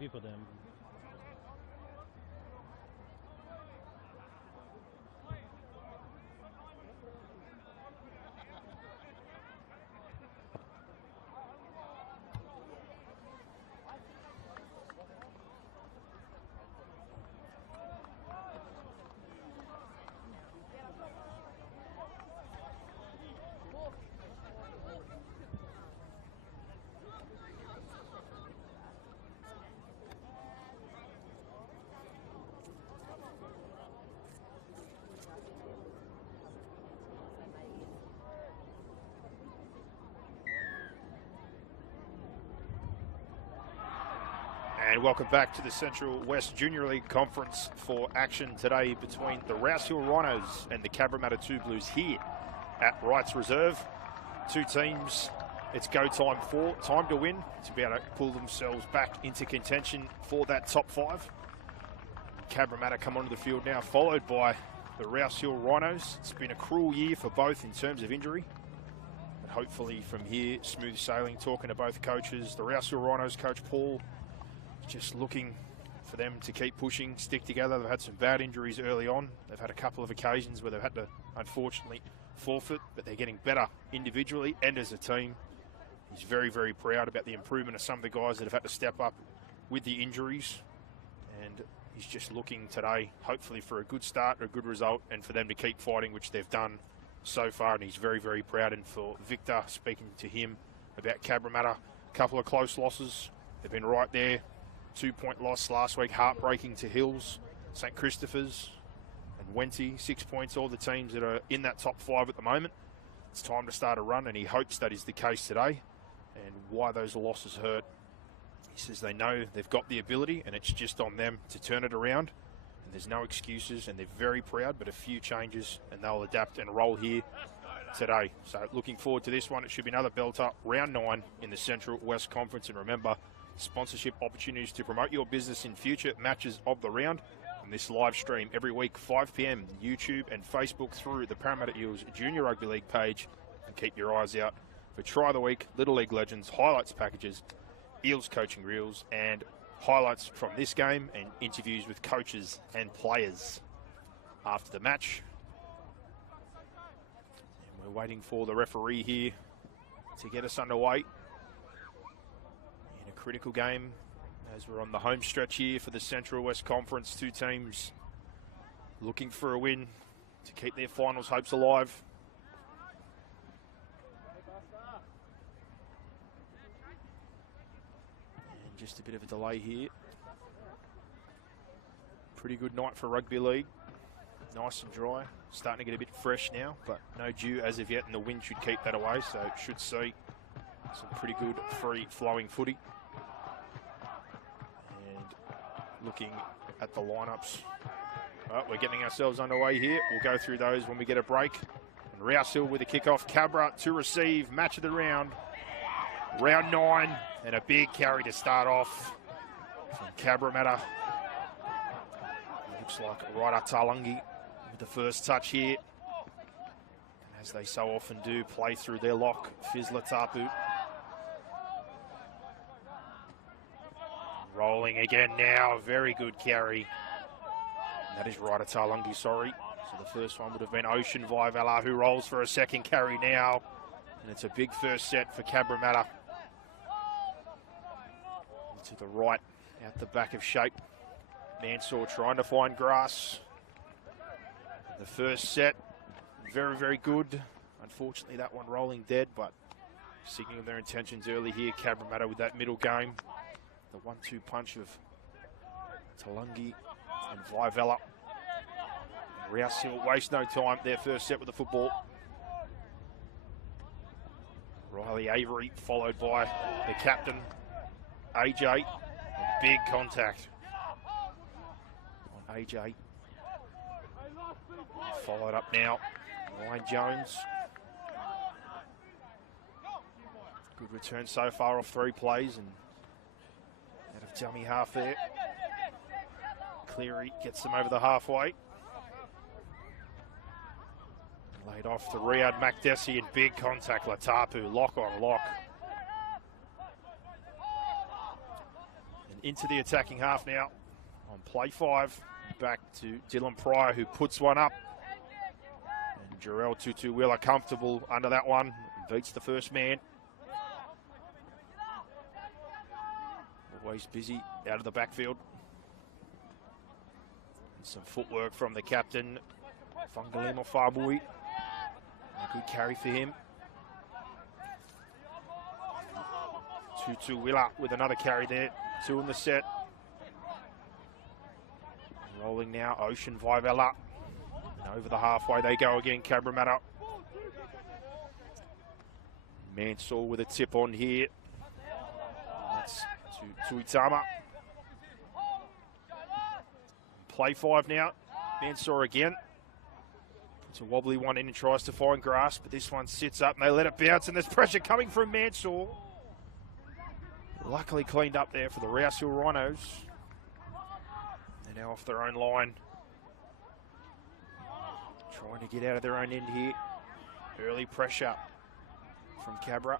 people them. And welcome back to the Central West Junior League Conference for action today between the Rouse Rhinos and the Cabramatta 2 Blues here at Wrights Reserve. Two teams, it's go time for, time to win, to be able to pull themselves back into contention for that top 5. Cabramatta come onto the field now, followed by the Rouse Rhinos. It's been a cruel year for both in terms of injury. But hopefully from here, smooth sailing, talking to both coaches. The Rouse Rhinos coach Paul, just looking for them to keep pushing, stick together. They've had some bad injuries early on. They've had a couple of occasions where they've had to, unfortunately, forfeit, but they're getting better individually and as a team. He's very, very proud about the improvement of some of the guys that have had to step up with the injuries. And he's just looking today, hopefully, for a good start, a good result, and for them to keep fighting, which they've done so far. And he's very, very proud. And for Victor, speaking to him about Cabramatta, a couple of close losses. They've been right there. 2-point loss last week, heartbreaking to Hills, St. Christopher's and Wenty. 6 points, all the teams that are in that top 5 at the moment. It's time to start a run, and he hopes that is the case today. And why those losses hurt, he says they know they've got the ability, and it's just on them to turn it around. And there's no excuses, and they're very proud, but a few changes, and they'll adapt and roll here today. So looking forward to this one. It should be another belter, round 9 in the Central West Conference. And remember, sponsorship opportunities to promote your business in future matches of the round. And this live stream every week, 5 p.m, YouTube and Facebook through the Parramatta Eels Junior Rugby League page. And keep your eyes out for Try of the Week, Little League Legends, highlights packages, Eels coaching reels, and highlights from this game and interviews with coaches and players after the match. And we're waiting for the referee here to get us underway. Critical game as we're on the home stretch here for the Central West Conference. Two teams looking for a win to keep their finals hopes alive. And just a bit of a delay here. Pretty good night for rugby league. Nice and dry. Starting to get a bit fresh now, but no dew as of yet, and the wind should keep that away, so should see some pretty good free-flowing footy. Looking at the lineups. We're getting ourselves underway here. We'll go through those when we get a break. And Rouse with the kickoff. Cabra to receive. Match of the round. Round 9. And a big carry to start off from Cabramatta. Looks like Rhinos with the first touch here. And as they so often do, play through their lock. Fizzler Tapu. Rolling again now, very good carry. And that is Rhinos, sorry. So the first one would have been Ocean Vivella, who rolls for a second carry now. And it's a big first set for Cabramatta. To the right, out the back of shape. Mansour trying to find grass. And the first set, very, very good. Unfortunately, that one rolling dead, but signaling their intentions early here. Cabramatta with that middle game. The 1-2 punch of Talangi and Vivella. Rouse will waste no time. Their first set with the football. Riley Avery followed by the captain, AJ. Big contact on AJ. Followed up now, Ryan Jones. Good return so far off 3 plays, and out of dummy half there. Cleary gets them over the halfway. Laid off to Riyad Makdessi, and big contact. Latapu, lock on lock. into the attacking half now. On play 5, back to Dylan Pryor, who puts one up. And Jarrell Tutu-Willa comfortable under that one. Beats the first man. Always busy out of the backfield. And some footwork from the captain, Fungalima Fabui. A good carry for him. Tutu-Willa with another carry there. 2 in the set. Rolling now, Ocean Vivella. And over the halfway they go again, Cabramatta. Mansour with a tip on here. That's to Tuitama. Play 5 now. Mansour again. Puts a wobbly one in and tries to find grass, but this one sits up and they let it bounce, and there's pressure coming from Mansour. Luckily cleaned up there for the Rouse Rhinos. They're now off their own line. Trying to get out of their own end here. Early pressure from Cabra.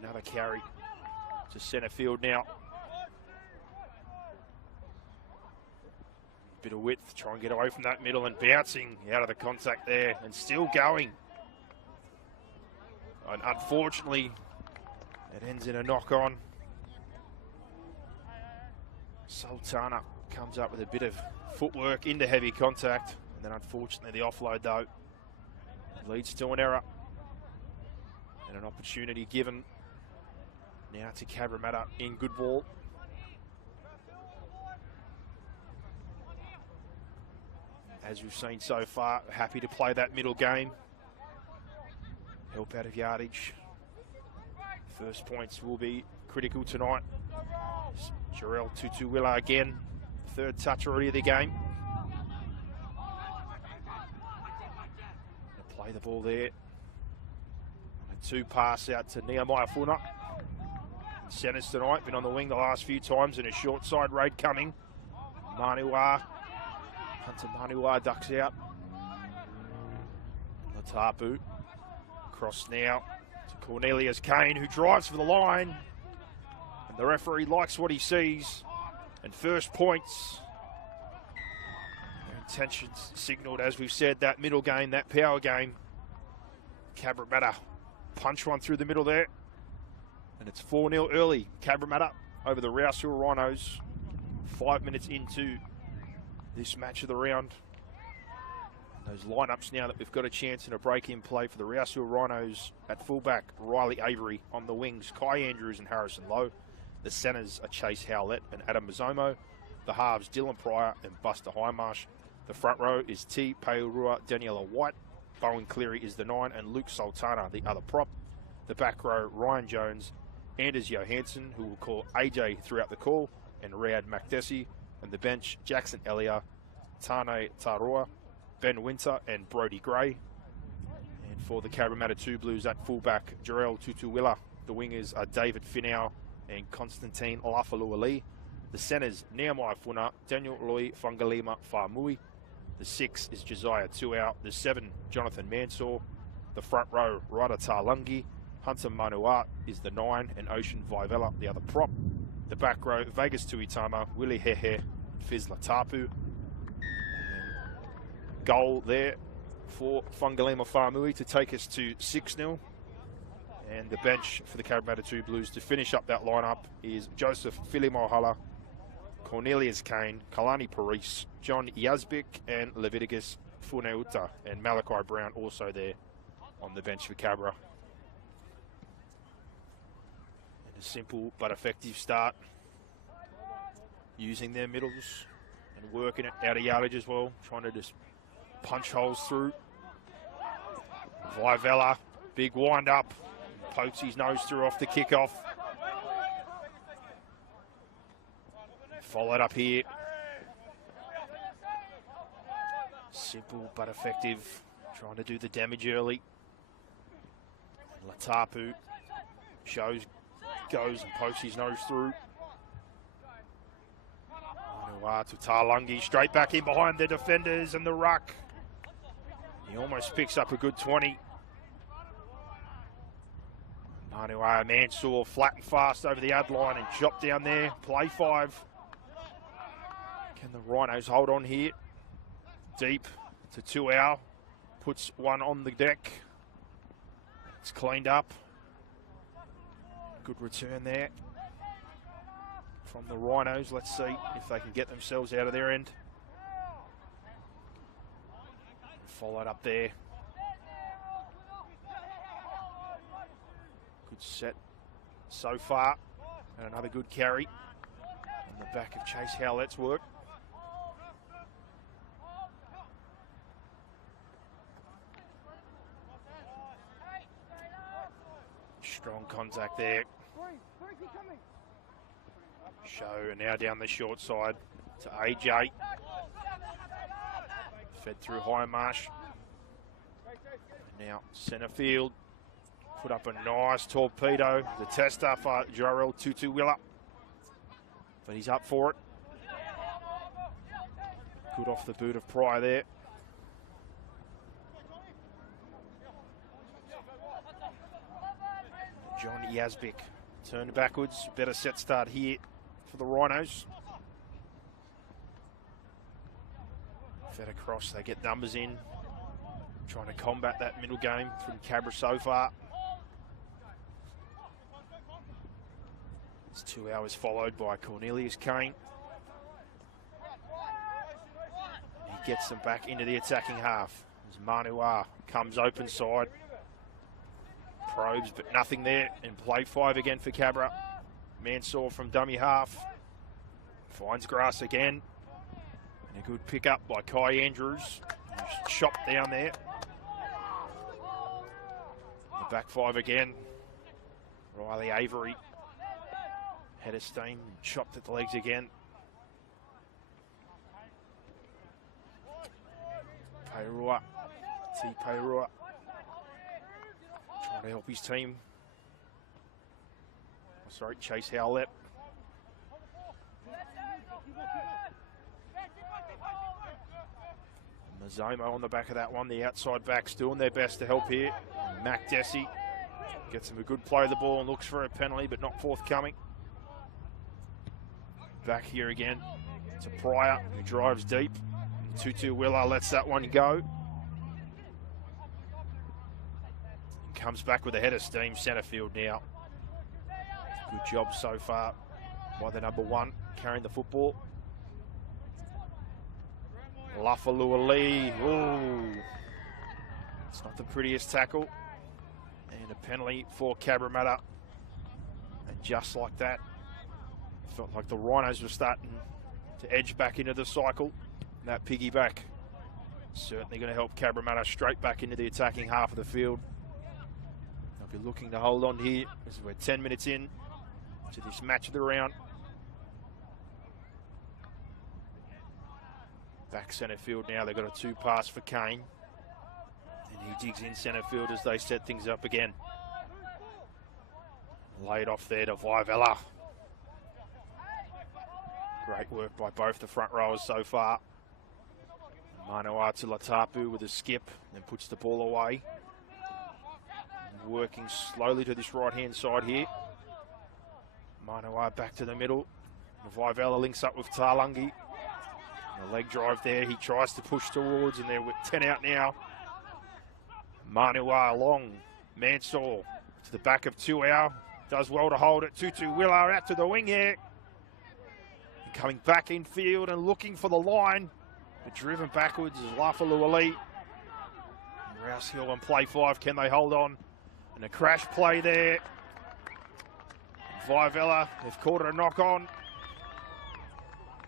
Another carry to centre field now. Bit of width, try and get away from that middle, and bouncing out of the contact there and still going. And unfortunately, it ends in a knock-on. Sultana comes up with a bit of footwork into heavy contact, and then unfortunately the offload though leads to an error. And an opportunity given now to Cabramatta in good ball. As we've seen so far, happy to play that middle game. Help out of yardage. First points will be critical tonight. Jarrell Tutu-Willa again. 3rd touch already of the game. Play the ball there. A 2 pass out to Nehemiah Funa. Centres tonight, been on the wing the last few times, and a short side raid coming. Manua. Hunter Manua ducks out. Latapu. Cross now to Cornelius Kane, who drives for the line. And the referee likes what he sees. And first points. Their intentions signalled, as we've said, that middle game, that power game. Cabramatta punch one through the middle there. And it's 4-0 early. Cabramatta over the Rouse Rhinos. 5 minutes into this match of the round. Those lineups now that we've got a chance in a break-in play for the Rouse Rhinos. At fullback, Riley Avery. On the wings, Kai Andrews and Harrison Lowe. The centres are Chase Howlett and Adam Mazomo. The halves, Dylan Pryor and Buster Highmarsh. The front row is T. Peurua Daniela White. Bowen Cleary is the 9, and Luke Sultana, the other prop. The back row, Ryan Jones, Anders Johansson, who will call AJ throughout the call, and Riyad Makdessi. And the bench, Jackson Elliott, Tane Taroa, Ben Winter and Brody Gray. And for the Cabramatta 2 Blues at fullback, Jarrell Tutu-Willa. The wingers are David Finau and Constantine Lafaluali. The centres, Nehemiah Funa, Daniel Loy Fungalima Fa'amui. The 6 is Josiah Tuau. The 7, Jonathan Mansour. The front row, Rada Tarlungi. Hunter Manuat is the 9, and Ocean Vivella, the other prop. The back row, Vegas Tuitama, Willie Hehe, Fizla Tapu. Goal there for Fungalima Fa'amui to take us to 6-0. And the bench for the Cabramatta 2 Blues to finish up that lineup is Joseph Filimohala, Cornelius Kane, Kalani Paris, John Yazbik, and Leviticus Funeuta. And Malachi Brown also there on the bench for Cabra. And a simple but effective start, using their middles and working it out of yardage as well, trying to just punch holes through. Vivella, big wind up, pokes his nose through off the kickoff. Followed up here. Simple but effective, trying to do the damage early. Latapu goes and pokes his nose through. To Tarlungi, straight back in behind the defenders and the ruck. He almost picks up a good 20. Manua Mansour flat and fast over the ad line and chop down there. Play 5. Can the Rhinos hold on here? Deep to 2 puts one on the deck. It's cleaned up. Good return there from the Rhinos. Let's see if they can get themselves out of their end. Followed up there. Good set so far. And another good carry on the back of Chase Howlett's work. Strong contact there. Show now down the short side to AJ. Fed through High Marsh. Now centre field. Put up a nice torpedo. The tester for Jarrell Tutuwilla. But he's up for it. Good off the boot of Pryor there. John Yazbek turned backwards. Better set start here for the Rhinos. Fed across, they get numbers in. Trying to combat that middle game from Cabra so far. It's 2 hours followed by Cornelius Kane. He gets them back into the attacking half. As Manua comes open side. Probes, but nothing there. And play 5 again for Cabra. Mansour from dummy half. Finds grass again. And a good pickup by Kai Andrews. He's chopped down there. The back 5 again. Riley Avery. Head of steam. Chopped at the legs again. Pairua. T. Pairua. Trying to help his team. Oh, sorry, Chase Howlett. Mazomo on the back of that one. The outside backs doing their best to help here. Mac Desi gets him a good play of the ball and looks for a penalty, but not forthcoming. Back here again to Pryor, who drives deep. Tutuwilla lets that one go. Comes back with a head of steam, centre field now. Good job so far by the number 1, carrying the football. Lafalua Lee, ooh. It's not the prettiest tackle. And a penalty for Cabramatta. And just like that, felt like the Rhinos were starting to edge back into the cycle. And that piggyback certainly going to help Cabramatta straight back into the attacking half of the field. They'll be looking to hold on here as we're 10 minutes in to this match of the round. Back centre field now. They've got a 2 pass for Kane. And he digs in centre field as they set things up again. Laid off there to Vivella. Great work by both the front rowers so far. Manua to Latapu with a skip, then puts the ball away. And working slowly to this right-hand side here. Manua back to the middle. Vivella links up with Tarlungi. And a leg drive there. He tries to push towards, and they're with 10 out now. Manua long. Mansour to the back of 2 hour. Does well to hold it. Tutuwilla out to the wing here. And coming back in field and looking for the line. But driven backwards is Lafalua Lee. Rouse Hill on play 5. Can they hold on? And a crash play there. Vivella, they've caught it a knock on.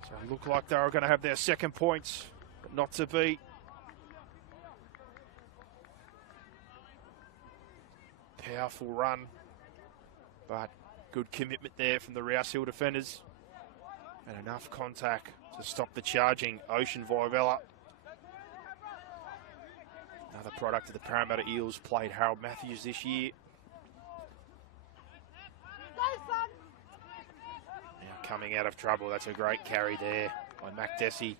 So it looked like they were going to have their second points, but not to be. Powerful run, but good commitment there from the Rouse Hill defenders. And enough contact to stop the charging Ocean Vivella. Another product of the Parramatta Eels, played Harold Matthews this year. Now coming out of trouble, that's a great carry there by Mac Desi.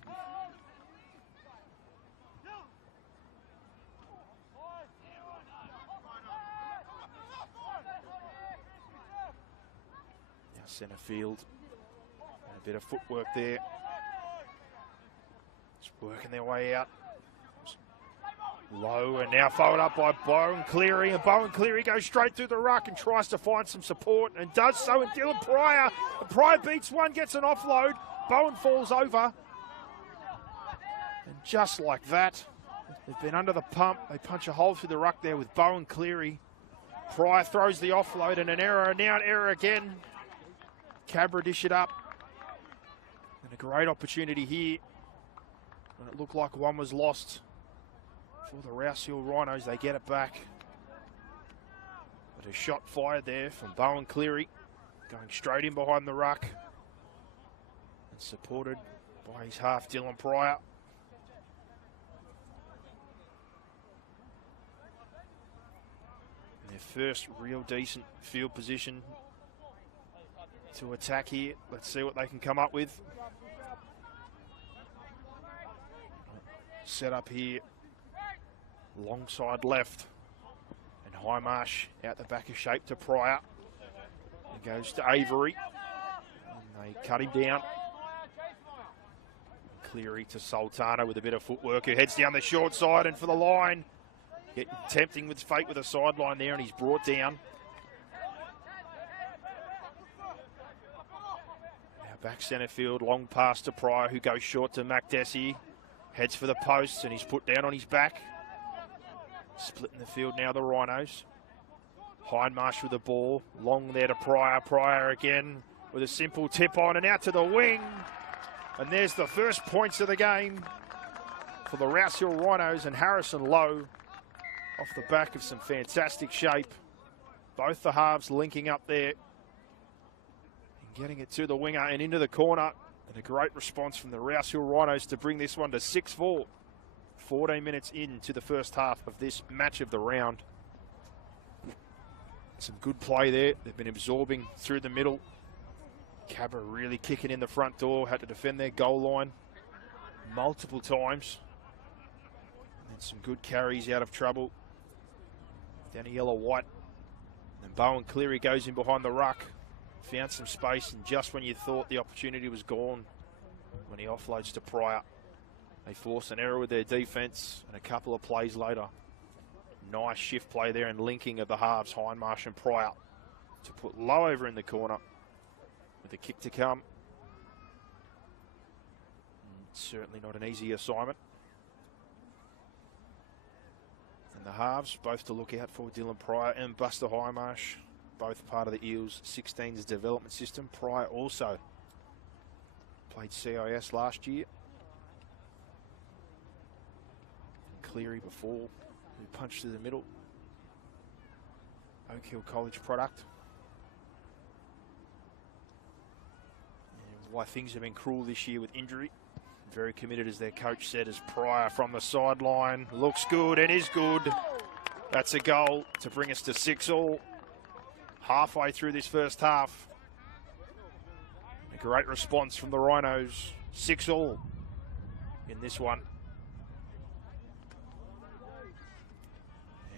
Centre field. And a bit of footwork there. Just working their way out. Low and now followed up by Bowen Cleary, and Bowen Cleary goes straight through the ruck and tries to find some support and does so, and Dylan Pryor. Pryor beats one, gets an offload. Bowen falls over. And just like that, they've been under the pump. They punch a hole through the ruck there with Bowen Cleary. Pryor throws the offload and an error, and now an error again. Cabra dish it up. And a great opportunity here when it looked like one was lost. For the Rouse Rhinos, they get it back. But a shot fired there from Bowen Cleary, going straight in behind the ruck. And supported by his half, Dylan Pryor. And their first real decent field position to attack here. Let's see what they can come up with. Set up here. Long side left, and Highmarsh out the back of shape to Pryor. And goes to Avery, and they cut him down. Cleary to Sultana with a bit of footwork, who heads down the short side and for the line. Getting tempting with fate with a sideline there, and he's brought down. Now back centre field, long pass to Pryor, who goes short to McDessie. Heads for the posts, and he's put down on his back. Splitting the field now, the Rhinos. Hindmarsh with the ball. Long there to Pryor. Pryor again with a simple tip on and out to the wing. And there's the first points of the game for the Rouse Hill Rhinos, and Harrison Lowe off the back of some fantastic shape. Both the halves linking up there and getting it to the winger and into the corner. And a great response from the Rouse Hill Rhinos to bring this one to 6-4. 14 minutes into the first half of this match of the round. Some good play there. They've been absorbing through the middle. Cabra really kicking in the front door. Had to defend their goal line multiple times. And some good carries out of trouble. Daniela White. And Bowen Cleary goes in behind the ruck. Found some space, and just when you thought the opportunity was gone, when he offloads to Pryor, they force an error with their defence, and a couple of plays later, nice shift play there and linking of the halves, Hindmarsh and Pryor, to put Low over in the corner with a kick to come. Certainly not an easy assignment. And the halves, both to look out for, Dylan Pryor and Buster Hindmarsh, both part of the Eels 16's development system. Pryor also played CIS last year. Cleary before, who punched through the middle. Oak Hill College product. And why things have been cruel this year with injury. Very committed, as their coach said, as Pryor from the sideline. Looks good and is good. That's a goal to bring us to 6-all. Halfway through this first half. A great response from the Rhinos. 6-all in this one.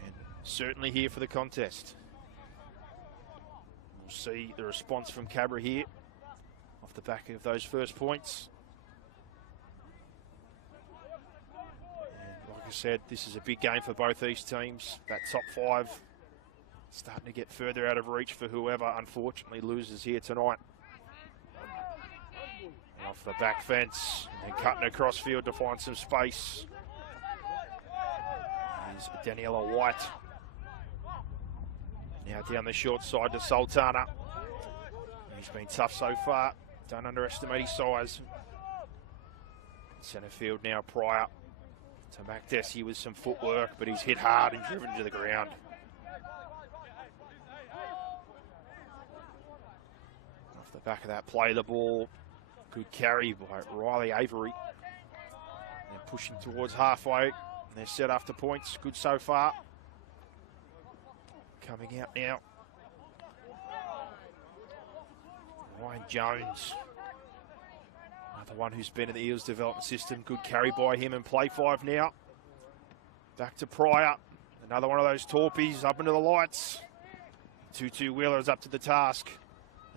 And certainly here for the contest. We'll see the response from Cabra here off the back of those first points. And like I said, this is a big game for both these teams. That top 5 starting to get further out of reach for whoever unfortunately loses here tonight. And off the back fence, and then cutting across field to find some space is Daniela White. Now down the short side to Sultana. He's been tough so far. Don't underestimate his size. Centre field now, Pryor to McDessie with some footwork, but he's hit hard and driven to the ground. Off the back of that play, the ball. Good carry by Riley Avery. And pushing towards halfway. And they're set after points. Good so far. Coming out now. Ryan Jones. Another one who's been in the Eels development system. Good carry by him, and play 5 now. Back to Pryor. Another one of those torpies up into the lights. 2-2 Wheelers up to the task.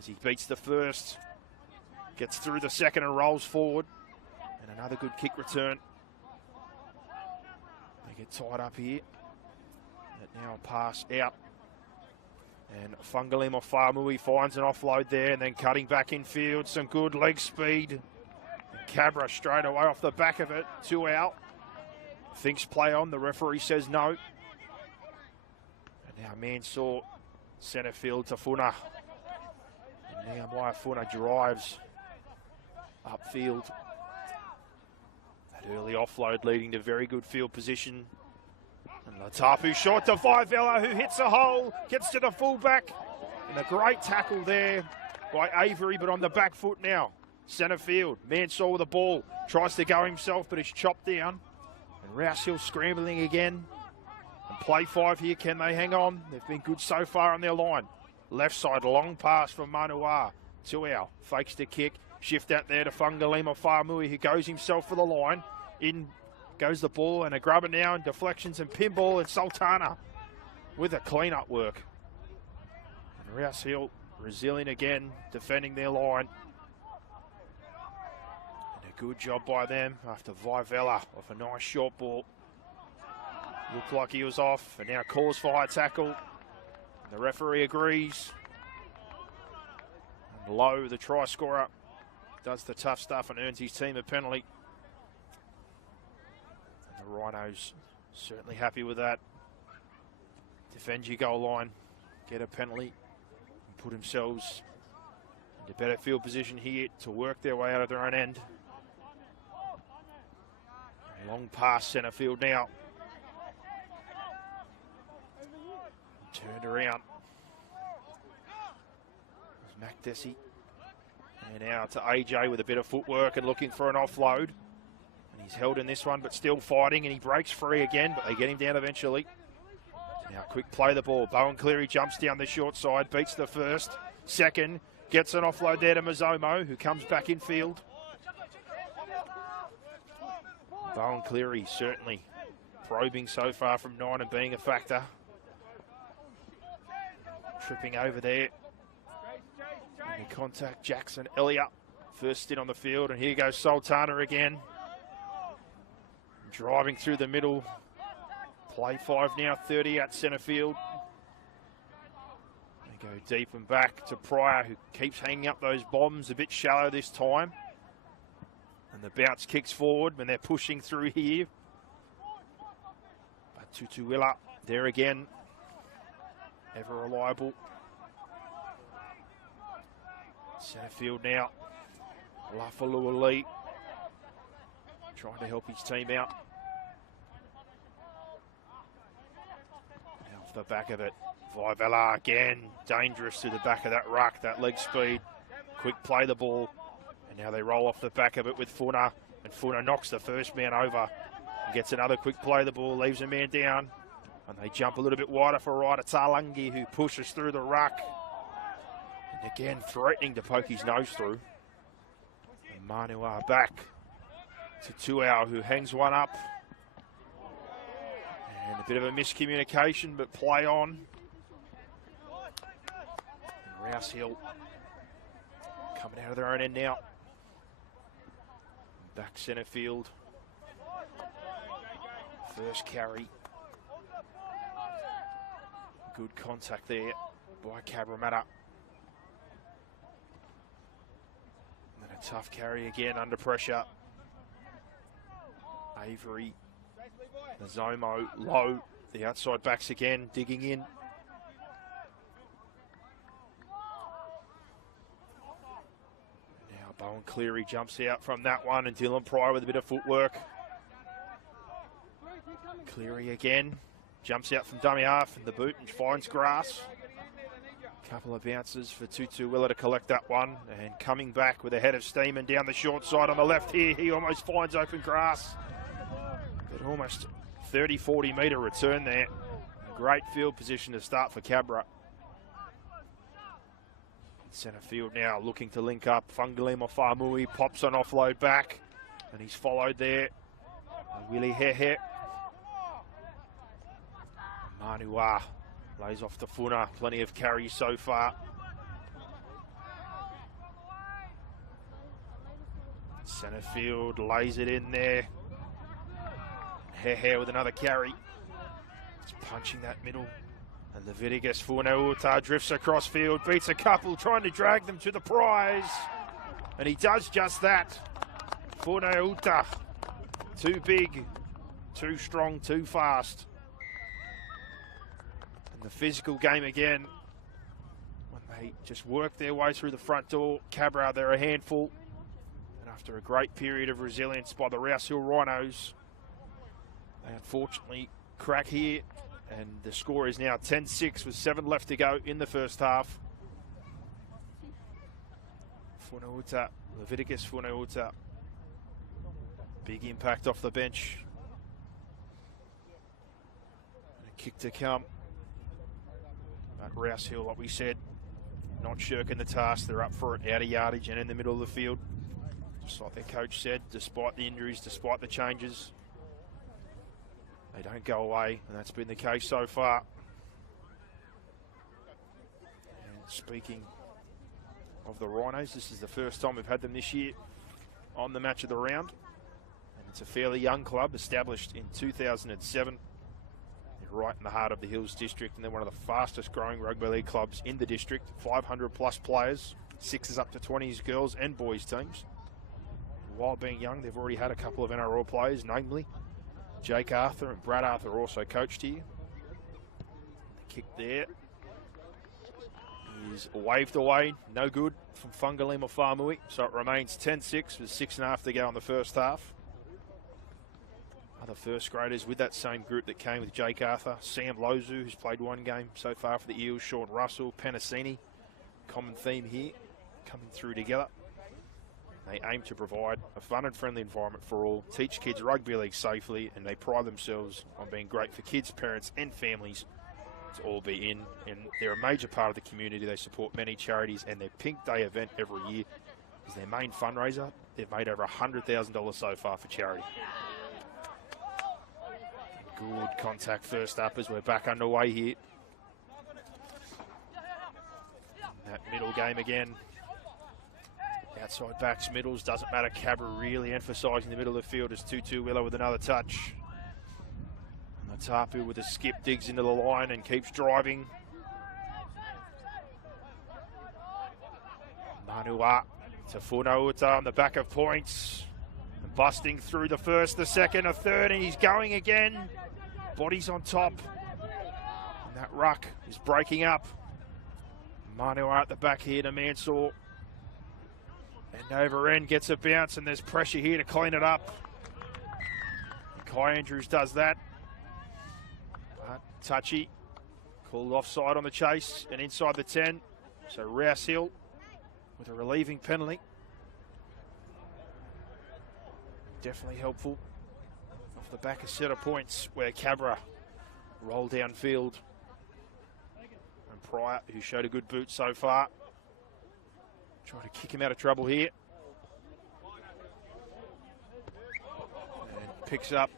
as he beats the first, gets through the second and rolls forward. And another good kick return. They get tied up here. But now pass out. And Fungalima Whamui finds an offload there and then cutting back in field. Some good leg speed. And Cabra straight away off the back of it. 2 out. Thinks play on. The referee says no. And now Mansour centre field to Funa. And now Maya Funa drives upfield. That early offload leading to very good field position. And Latapu short to Vivella, who hits a hole, gets to the fullback. And a great tackle there by Avery, but on the back foot now. Centre field, Mansour with the ball, tries to go himself, but is chopped down. And Rouse Hill scrambling again. And play 5 here, can they hang on? They've been good so far on their line. Left side, long pass from Manua. 2 out, fakes the kick. Shift out there to Fungalima Whamui, who goes himself for the line. In goes the ball and a grubber now and deflections and pinball, and Sultana with a clean-up work. And Rouse Hill resilient again, defending their line. And a good job by them after Vivella off a nice short ball. Looked like he was off, and now calls for high tackle. And the referee agrees. And Lowe, the try scorer, does the tough stuff and earns his team a penalty. And the Rhinos certainly happy with that. Defend your goal line, get a penalty, and put themselves into better field position here to work their way out of their own end. Long pass centre field now. Turned around. There's Mac Desi. And now to AJ with a bit of footwork and looking for an offload. And he's held in this one, but still fighting, and he breaks free again, but they get him down eventually. Now quick play the ball. Bowen Cleary jumps down the short side, beats the first. Second, gets an offload there to Mazomo, who comes back in field. Bowen Cleary certainly probing so far from 9 and being a factor. Tripping over there. And contact Jackson Elliott. First in on the field, and here goes Sultana again. Driving through the middle. Play 5 now, 30 out centre field. They go deep and back to Pryor, who keeps hanging up those bombs, a bit shallow this time. And the bounce kicks forward when they're pushing through here. But Tutuila there again. Ever reliable. Centre field now. Lafalu Elite trying to help his team out. Now off the back of it, Vivella again, dangerous to the back of that ruck, that leg speed. Quick play the ball, and now they roll off the back of it with Funa, and Funa knocks the first man over and gets another quick play the ball, leaves a man down, and they jump a little bit wider for Ryder Talangi, who pushes through the ruck. And again, threatening to poke his nose through. And Manua back to Tuau, who hangs one up. And a bit of a miscommunication, but play on. And Rouse Hill coming out of their own end now. Back centre field. First carry. Good contact there by Cabramatta. And then a tough carry again under pressure. Avery, Nazomo, Low, the outside backs again, digging in. Now Bowen Cleary jumps out from that one, and Dylan Pryor with a bit of footwork. Cleary again, jumps out from dummy half in the boot and finds grass. Couple of bounces for Tutuila to collect that one, and coming back with a head of steam and down the short side on the left here, he almost finds open grass. But almost 30-40 metre return there. A great field position to start for Cabra. Centre field now looking to link up. Fungalima Whamui pops an offload back, and he's followed there. Willie Hehe. Manua lays off to Funa. Plenty of carries so far. Centre field lays it in there. Hair with another carry. It's punching that middle. And Leviticus Fuenauta drifts across field, beats a couple, trying to drag them to the prize. And he does just that. Fuenauta, too big, too strong, too fast. And the physical game again. When they just work their way through the front door, Cabra, they're a handful. And after a great period of resilience by the Rouse Hill Rhinos, they unfortunately crack here. And the score is now 10-6 with 7 left to go in the first half. Fuenauta, Leviticus Fuenauta. Big impact off the bench. And a kick to come. But Rouse Hill, like we said, not shirking the task. They're up for it out of yardage and in the middle of the field. Just like their coach said, despite the injuries, despite the changes, they don't go away, and that's been the case so far. And speaking of the Rhinos, this is the first time we've had them this year on the match of the round. And it's a fairly young club, established in 2007. They're right in the heart of the Hills District, and they're one of the fastest growing rugby league clubs in the district. 500 plus players, 6s up to 20s girls and boys teams. And while being young, they've already had a couple of NRL players, namely Jake Arthur and Brad Arthur also coached here. The kick there is waved away, no good from Fungalima Whamui. So it remains 10-6 with 6.5 to go in the first half. Other first graders with that same group that came with Jake Arthur. Sam Lozu, who's played one game so far for the Eels. Sean Russell, Penasini. Common theme here, coming through together. They aim to provide a fun and friendly environment for all, teach kids rugby league safely, and they pride themselves on being great for kids, parents and families to all be in. And they're a major part of the community. They support many charities, and their Pink Day event every year is their main fundraiser. They've made over $100,000 so far for charity. Good contact first up as we're back underway here. That middle game again. Outside backs, middles, doesn't matter. Cabra really emphasising the middle of the field as Tutu Willa with another touch. And Tapu with a skip digs into the line and keeps driving. Manua to Fuenauta on the back of points. And busting through the first, the second, a third, and he's going again. Bodies on top. And that ruck is breaking up. Manua at the back here to Mansour. And over end gets a bounce, and there's pressure here to clean it up. Kai Andrews does that. But touchy. Called offside on the chase and inside the 10. So Rouse Hill with a relieving penalty. Definitely helpful. Off the back of set of points where Cabra rolled downfield. And Pryor, who showed a good boot so far, trying to kick him out of trouble here. And picks up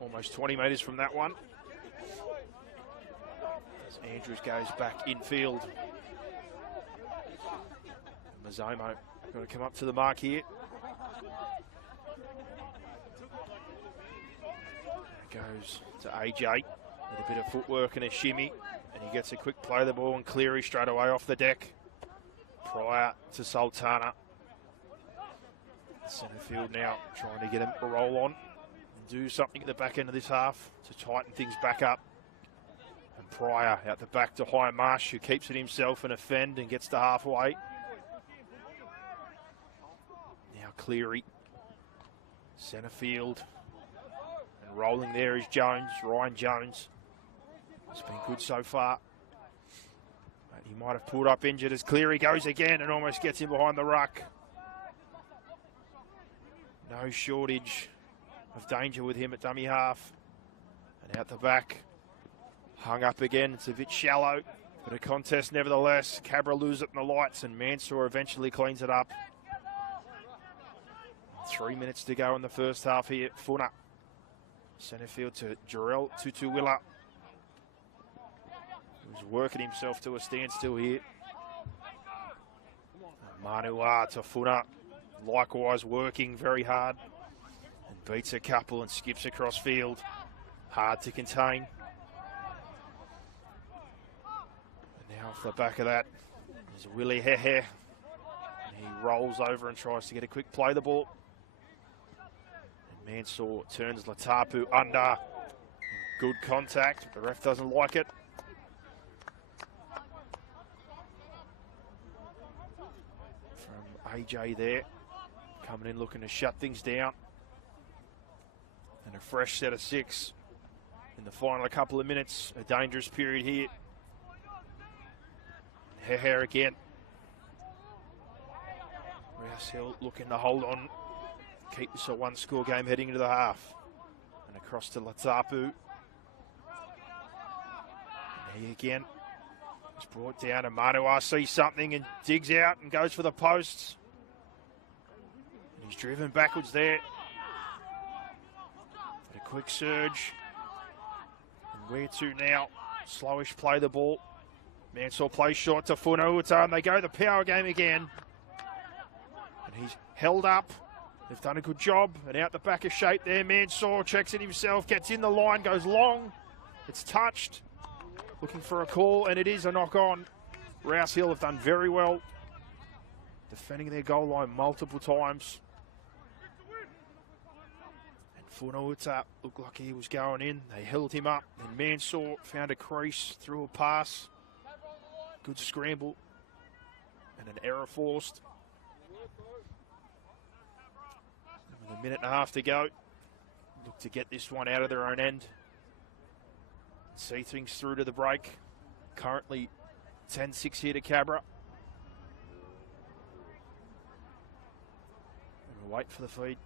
almost 20 metres from that one. As Andrews goes back infield. Mazomo got to come up to the mark here. Goes to AJ with a bit of footwork and a shimmy. And he gets a quick play of the ball, and Cleary straight away off the deck. Prior to Sultana. Centre field now trying to get him to roll on and do something at the back end of this half to tighten things back up. And Prior out the back to High Marsh, who keeps it himself and offend and gets to halfway. Now Cleary. Centre field. And rolling there is Jones, Ryan Jones. It's been good so far. He might have pulled up injured as Cleary goes again and almost gets him behind the ruck. No shortage of danger with him at dummy half. And out the back, hung up again. It's a bit shallow, but a contest nevertheless. Cabra lose it in the lights, and Mansour eventually cleans it up. 3 minutes to go in the first half here. Funa. Centre field to Jarrell Tutuwilla. He's working himself to a standstill here. Manua to Funa. likewise working very hard. And beats a couple and skips across field. Hard to contain. And now off the back of that, there's Willie Hehe. He rolls over and tries to get a quick play the ball. And Mansour turns Latapu under. Good contact. The ref doesn't like it. From AJ there. Coming in looking to shut things down. And a fresh set of 6 in the final couple of minutes. A dangerous period here. Hehe again. Rouse Hill looking to hold on. Keep this a 1-score game heading into the half. And across to Latapu. And he again. It's brought down and Manua sees something and digs out and goes for the posts. And he's driven backwards there. A quick surge. And where to now? Slowish play the ball. Mansour plays short to Funauta and they go the power game again. And he's held up. They've done a good job. And out the back of shape there, Mansour checks it himself, gets in the line, goes long. It's touched. Looking for a call, and it is a knock-on. Rouse Hill have done very well, defending their goal line multiple times. And Funauta looked like he was going in. They held him up, and Mansour found a crease, threw a pass. Good scramble, and an error forced. And with a minute and a half to go, look to get this one out of their own end. See things through to the break. Currently 10-6 here to Cabra. And we'll wait for the feed.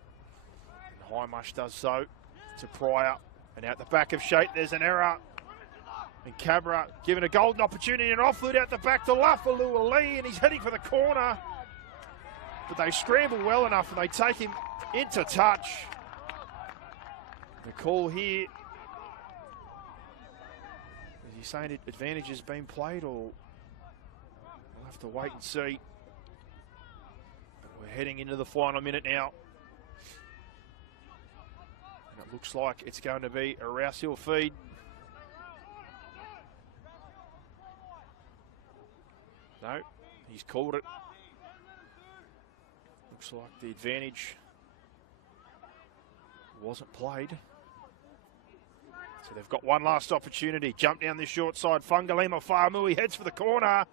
And Highmush does so to Pryor. And out the back of shape, there's an error. And Cabra given a golden opportunity and offload out the back to Lafalua Ali. And he's heading for the corner. But they scramble well enough and they take him into touch. The call here. Is he saying advantage has been played, or we'll have to wait and see. But we're heading into the final minute now. And it looks like it's going to be a Rouse Hill feed. No, he's called it. Looks like the advantage wasn't played. So they've got one last opportunity. Jump down this short side. Fungalima Faamui heads for the corner.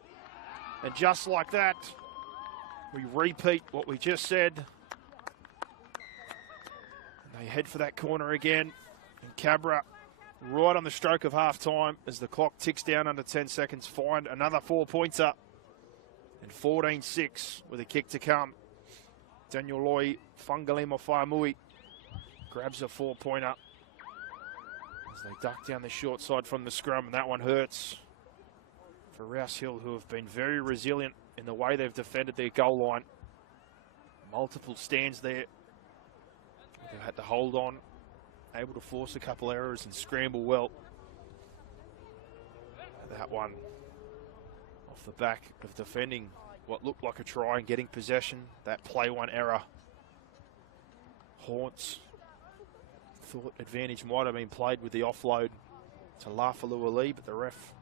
And just like that, we repeat what we just said. And they head for that corner again. And Cabra, right on the stroke of half time, as the clock ticks down under 10 seconds, find another 4-pointer. And 14-6 with a kick to come. Daniel Loy, Fungalima Faamui grabs a 4-pointer. As they duck down the short side from the scrum, and that one hurts for Rouse Hill, who have been very resilient in the way they've defended their goal line. Multiple stands there. They've had to hold on, able to force a couple errors and scramble well. That one off the back of defending what looked like a try and getting possession. That play one error haunts. Thought advantage might have been played with the offload to Lafalua Ali, but the ref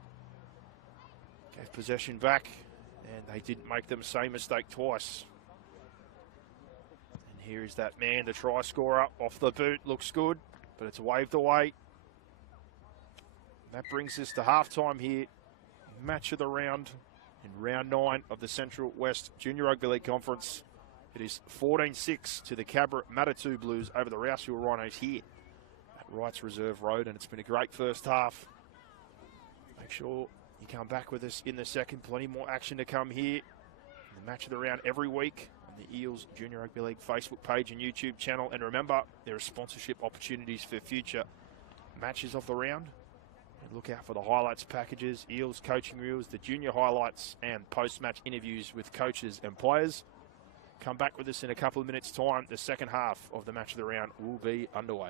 gave possession back and they didn't make them same mistake twice. And here is that man, the try scorer, off the boot, looks good, but it's waved away. And that brings us to halftime here. Match of the round in round 9 of the Central West Junior Rugby League Conference. It is 14-6 to the Cabramatta 2 Blues over the Rouse Hill Rhinos here at Wrights Reserve Road, and it's been a great first half. Make sure you come back with us in the second. Plenty more action to come here. The match of the round every week on the Eels Junior Rugby League Facebook page and YouTube channel. And remember, there are sponsorship opportunities for future matches of the round. And look out for the highlights packages, Eels coaching reels, the junior highlights, and post-match interviews with coaches and players. Come back with us in a couple of minutes' time. The second half of the match of the round will be underway.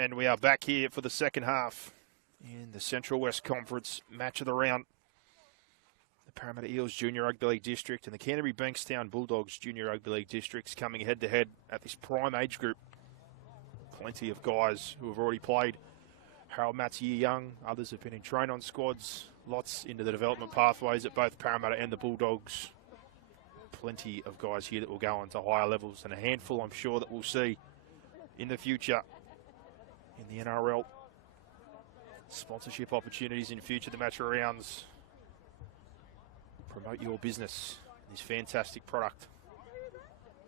And we are back here for the second half in the Central West Conference match of the round. The Parramatta Eels Junior Rugby League District and the Canterbury Bankstown Bulldogs Junior Rugby League Districts coming head-to-head at this prime age group. Plenty of guys who have already played. Harold Matt's year young, others have been in train-on squads, lots into the development pathways at both Parramatta and the Bulldogs. Plenty of guys here that will go on to higher levels, and a handful I'm sure that we'll see in the future in the NRL. Sponsorship opportunities in future, the match rounds. Promote your business, this fantastic product.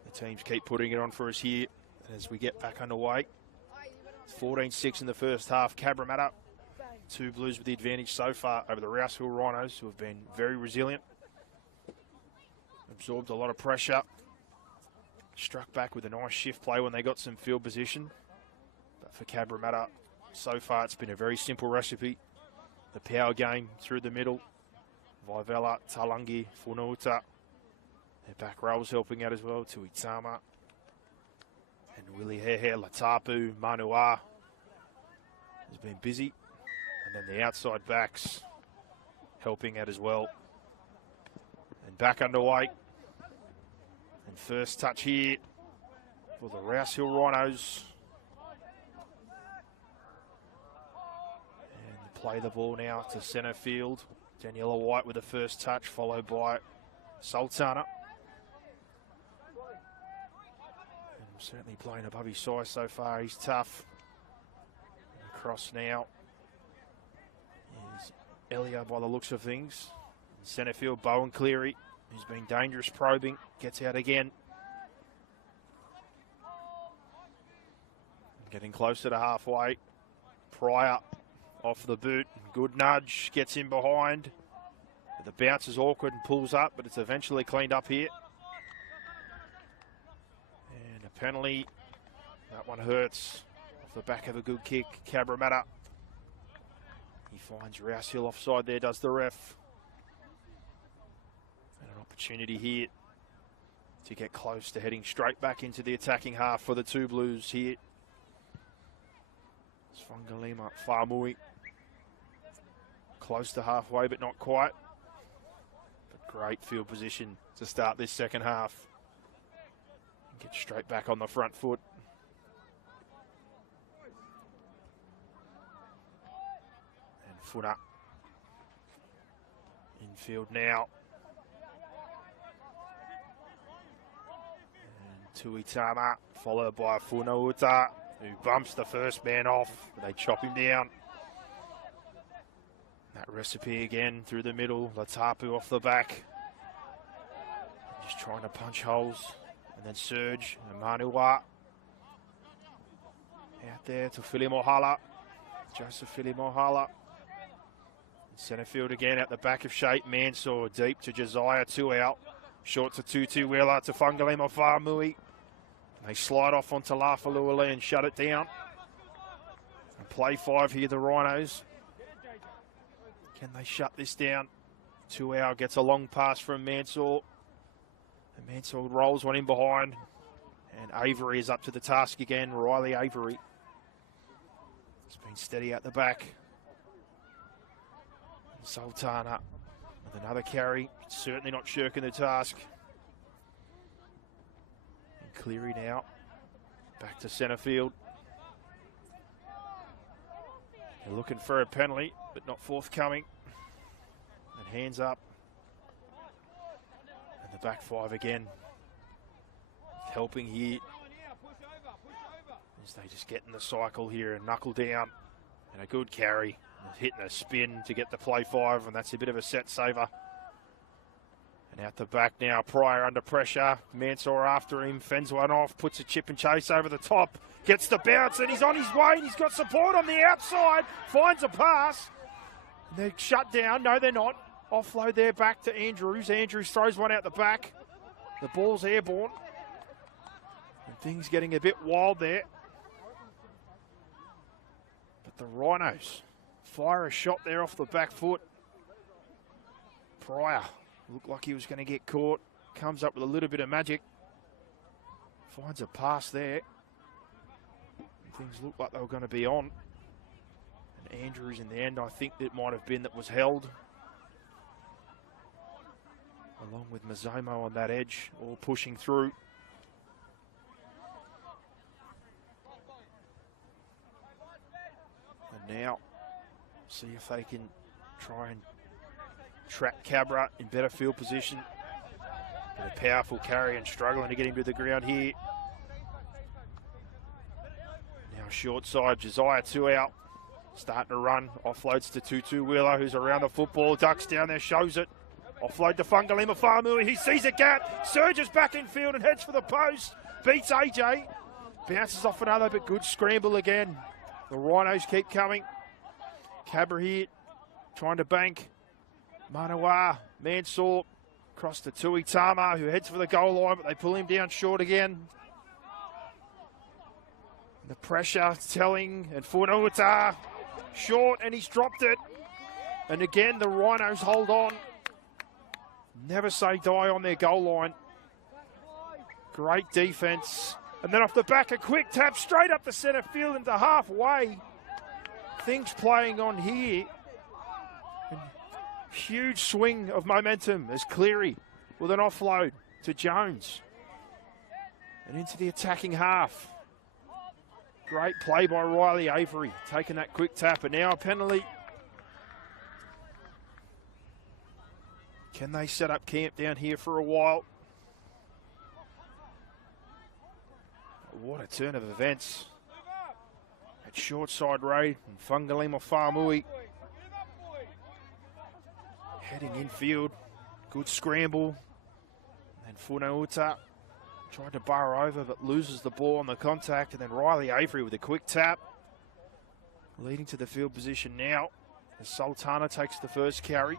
The teams keep putting it on for us here as we get back underway. 14-6 in the first half. Cabramatta, two Blues with the advantage so far over the Rouse Rhinos, who have been very resilient. Absorbed a lot of pressure. Struck back with a nice shift play when they got some field position. But for Cabramatta, so far it's been a very simple recipe. The power game through the middle. Vivella, Talangi, Funuta. Their back rows helping out as well. Tuitama. And Willie Hehe, Latapu, Manua has been busy. And then the outside backs helping out as well. And back underway. And first touch here for the Rouse Hill Rhinos. And play the ball now to centre field. Daniela White with the first touch, followed by Sultana. Certainly playing above his size so far. He's tough. Across now is Elia by the looks of things. In centre field, Bowen Cleary, who's been dangerous probing, gets out again. Getting closer to halfway. Pryor off the boot. Good nudge, gets in behind. The bounce is awkward and pulls up, but it's eventually cleaned up here. Penalty, that one hurts off the back of a good kick. Cabramatta, he finds Rouse Hill offside there, does the ref. And an opportunity here to get close to heading straight back into the attacking half for the two Blues here. Sfangalima, Farmui, close to halfway but not quite. But great field position to start this second half. Get straight back on the front foot. And Funa. Infield now. And Tuitama, followed by Funauta, who bumps the first man off. They chop him down. That recipe again through the middle. Latapu off the back. Just trying to punch holes. And then Surge and Manua out there to Philly Mohala. Joseph Philly Mohala. Centre field again at the back of shape. Mansour deep to Josiah, two out. Short to Tutu Wheeler to Fungalima Farmui. They slide off onto Lafaluale and shut it down. And play 5 here, the Rhinos. Can they shut this down? 2 out gets a long pass from Mansour. And Mansour rolls one in behind. And Avery is up to the task again. Riley Avery. He's been steady at the back. And Sultana with another carry. Certainly not shirking the task. And Cleary now. Back to centre field. They're looking for a penalty, but not forthcoming. And hands up. The back 5 again, helping here as they just get in the cycle here and knuckle down. And a good carry, hitting a spin to get the play 5, and that's a bit of a set saver. And out the back now, Pryor under pressure. Mansour after him, fends one off, puts a chip and chase over the top, gets the bounce, and he's on his way, and he's got support on the outside, finds a pass. They're shut down. No, they're not. Offload there back to Andrews. Andrews throws one out the back. The ball's airborne. And things getting a bit wild there. But the Rhinos fire a shot there off the back foot. Pryor looked like he was going to get caught. Comes up with a little bit of magic. Finds a pass there. Things looked like they were going to be on. And Andrews in the end, I think it might have been that was held. Along with Mazomo on that edge, all pushing through. And now, see if they can try and trap Cabra in better field position. But a powerful carry and struggling to get him to the ground here. Now short side, Josiah 2 out. Starting to run, offloads to Tutu Wheeler, who's around the football, ducks down there, shows it. Offload to Fungalima Whamui, he sees a gap, surges back in field and heads for the post. Beats AJ, bounces off another, but good scramble again. The Rhinos keep coming. Cabra here, trying to bank. Manawa, Mansour, across to Tui Tama, who heads for the goal line, but they pull him down short again. The pressure telling, and Funuta short, and he's dropped it. And again, the Rhinos hold on. Never say die on their goal line. Great defence. And then off the back, a quick tap straight up the centre field into halfway. Things playing on here. And huge swing of momentum as Cleary with an offload to Jones. And into the attacking half. Great play by Riley Avery, taking that quick tap, and now a penalty. Can they set up camp down here for a while? What a turn of events. At short side raid, and Fungalima Whamui heading infield. Good scramble. And Funauta tried to burrow over, but loses the ball on the contact. And then Riley Avery with a quick tap. Leading to the field position now as Sultana takes the first carry.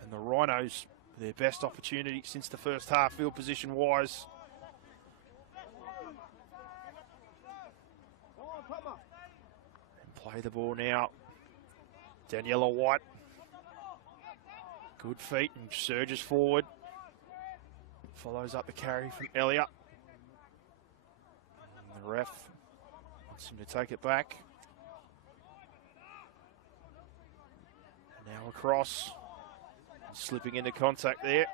And the Rhinos, their best opportunity since the first half, field position-wise. And play the ball now. Daniela White. Good feet and surges forward. Follows up the carry from Elliott. And the ref wants him to take it back. And now across. Slipping into contact there.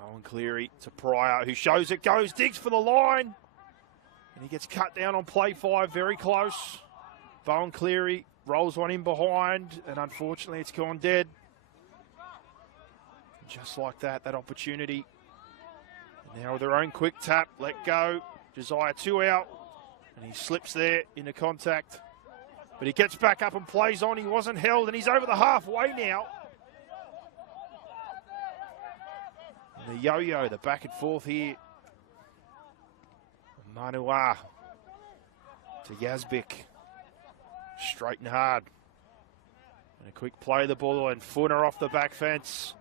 Owen Cleary to Pryor, who shows it goes, digs for the line. And he gets cut down on play 5, very close. Bowen Cleary rolls one in behind, and unfortunately it's gone dead. Just like that, that opportunity. And now with their own quick tap, let go. Josiah 2 out, and he slips there into contact. But he gets back up and plays on. He wasn't held, and he's over the halfway now. And the yo-yo, the back and forth here. Manua to Yazbek. Straight and hard. And a quick play of the ball, and Funa off the back fence.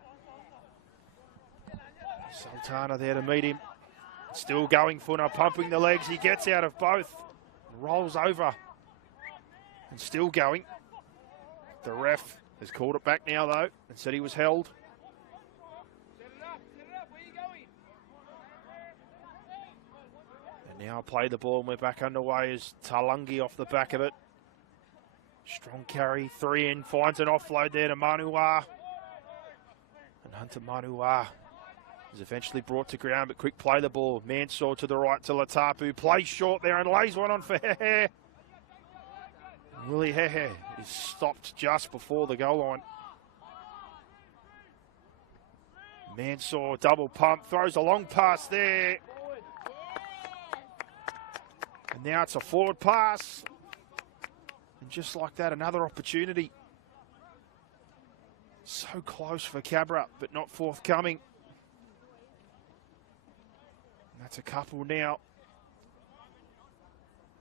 Sultana there to meet him. Still going, Funa pumping the legs. He gets out of both. Rolls over. And still going. The ref has called it back now, though, and said he was held. And now play the ball, and we're back underway as Talangi off the back of it. Strong carry, 3 in, finds an offload there to Manua. And Hunter Manua is eventually brought to ground, but quick play the ball. Mansour to the right to Latapu, plays short there and lays one on for Hehe. Willie Hehe is stopped just before the goal line. Mansour double pump, throws a long pass there. And now it's a forward pass. And just like that, another opportunity. So close for Cabra, but not forthcoming. And that's a couple now.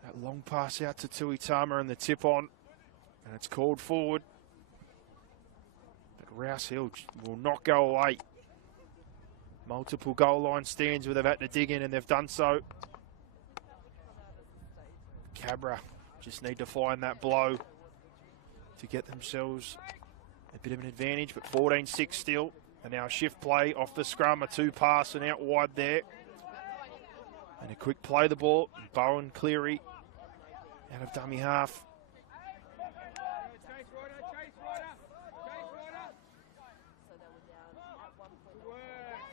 That long pass out to Tuitama and the tip on, and it's called forward. But Rouse Hill will not go away. Multiple goal line stands where they've had to dig in, and they've done so. Cabra just need to find that blow to get themselves a bit of an advantage, but 14-6 still. And now a shift play off the scrum, a 2 pass and out wide there. And a quick play the ball. Bowen Cleary out of dummy half.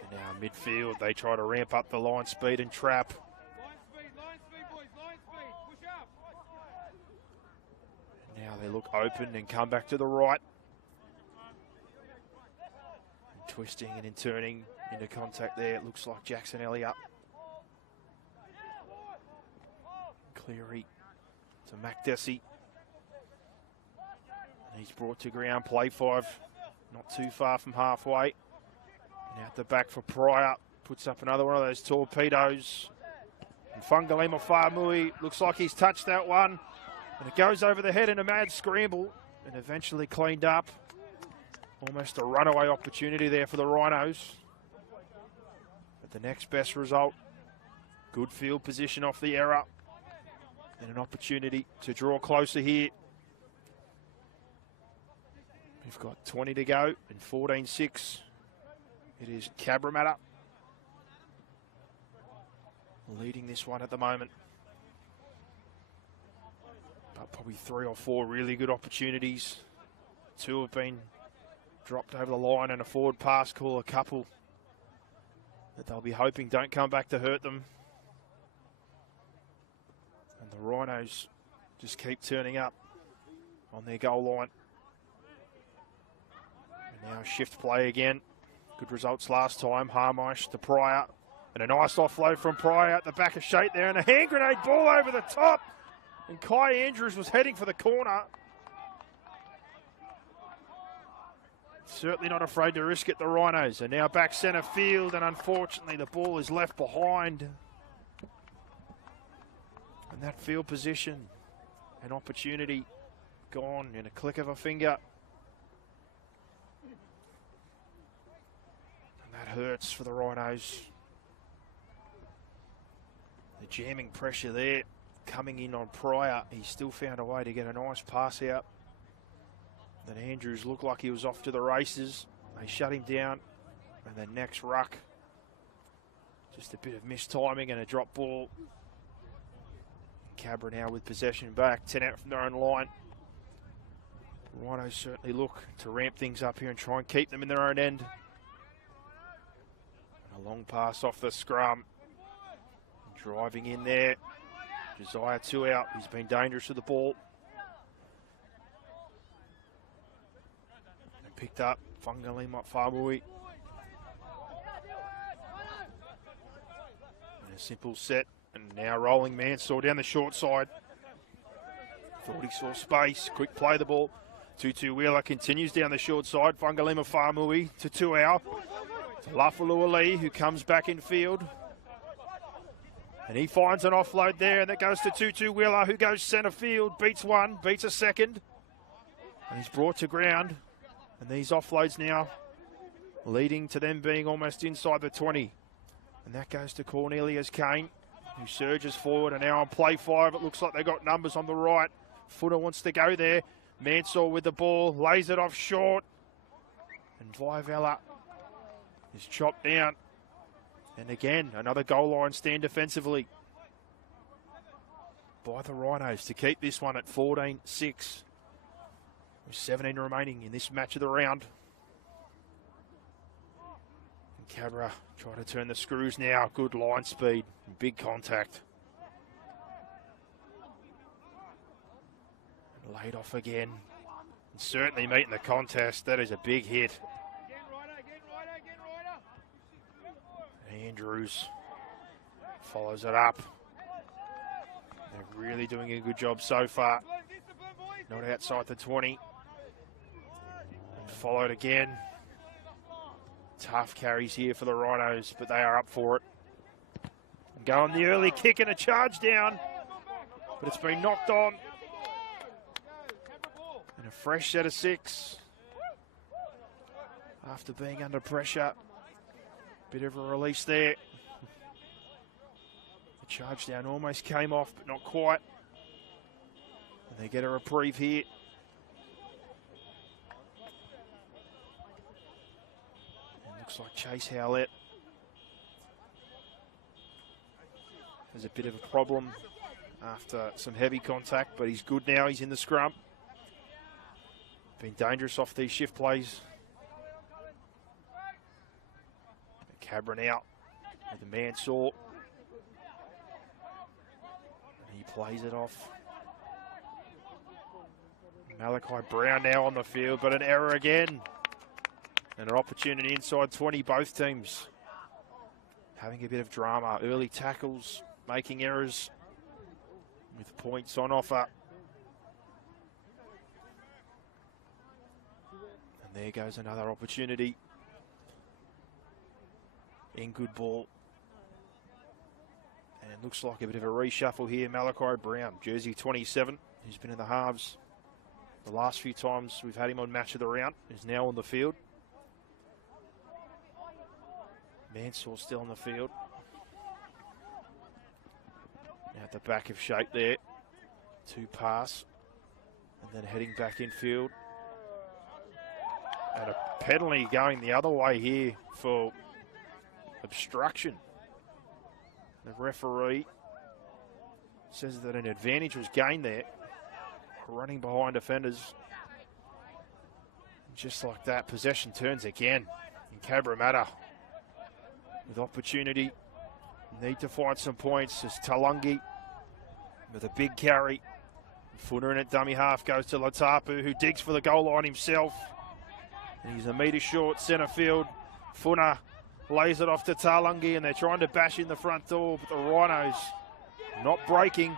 And now midfield, they try to ramp up the line speed and trap. And now they look open and come back to the right. And twisting and in turning into contact there. It looks like Jackson Elliott. Cleary to McDessie. And he's brought to ground, play 5, not too far from halfway. And out the back for Pryor, puts up another one of those torpedoes. And Fungalima Whamui, looks like he's touched that one. And it goes over the head in a mad scramble and eventually cleaned up. Almost a runaway opportunity there for the Rhinos. But the next best result, good field position off the error. And an opportunity to draw closer here. We've got 20 to go and 14-6. It is Cabramatta leading this one at the moment. But probably 3 or 4 really good opportunities. 2 have been dropped over the line and a forward pass call, a couple that they'll be hoping don't come back to hurt them. And the Rhinos just keep turning up on their goal line. And now shift play again. Good results last time. Harmish to Pryor. And a nice offload from Pryor at the back of shape there. And a hand grenade ball over the top. And Kai Andrews was heading for the corner. Certainly not afraid to risk it, the Rhinos. And now back centre field. And unfortunately the ball is left behind. And that field position, an opportunity gone in a click of a finger. And that hurts for the Rhinos. The jamming pressure there coming in on Pryor. He still found a way to get a nice pass out. Then Andrews looked like he was off to the races. They shut him down. And the next ruck, just a bit of missed timing and a drop ball. Cabra now with possession back, 10 out from their own line. Rhinos certainly look to ramp things up here and try and keep them in their own end. A long pass off the scrum. Driving in there. Josiah 2 out. He's been dangerous with the ball. And picked up Fungalima Whamui. And a simple set. And now rolling Mansour down the short side. Thought he saw space. Quick play the ball. 2-2 Wheeler continues down the short side. Fungalima Whamui to 2-hour. To Lafalua Lee, who comes back in field. And he finds an offload there, and that goes to 2-2 Wheeler, who goes centre field. Beats one, beats a second. And he's brought to ground. And these offloads now leading to them being almost inside the 20. And that goes to Cornelius Kane, who surges forward, and now on play 5, it looks like they got numbers on the right. Footer wants to go there. Mansour with the ball, lays it off short. And Vivella is chopped down. And again, another goal line stand defensively by the Rhinos to keep this one at 14-6. With 17 remaining in this match of the round. And Cabra trying to turn the screws now. Good line speed, big contact. And laid off again. And certainly meeting the contest. That is a big hit. Andrews follows it up. They're really doing a good job so far. Not outside the 20. And followed again. Tough carries here for the Rhinos, but they are up for it. And going the early kick and a charge down. But it's been knocked on. And a fresh set of 6. After being under pressure. Bit of a release there. The charge down almost came off, but not quite. And they get a reprieve here. And looks like Chase Howlett There's a bit of a problem after some heavy contact, but he's good now. He's in the scrum. Been dangerous off these shift plays. Cabron out with the Mansour. He plays it off. Malachi Brown now on the field, but an error again. And an opportunity inside 20, both teams having a bit of drama. Early tackles, making errors with points on offer. And there goes another opportunity. In good ball. And it looks like a bit of a reshuffle here. Malachi Brown, jersey 27, who's been in the halves the last few times we've had him on match of the round, is now on the field. Mansour still on the field. Now at the back of shape there. 2 pass. And then heading back infield. And a penalty going the other way here for obstruction. The referee says that an advantage was gained there. Running behind defenders. Just like that, possession turns again in Cabramatta. With opportunity, need to find some points as Talungi with a big carry. Footer in at dummy half goes to Latapu, who digs for the goal line himself. And he's a metre short, centre field. Funa lays it off to Talungi, and they're trying to bash in the front door, but the Rhinos not breaking.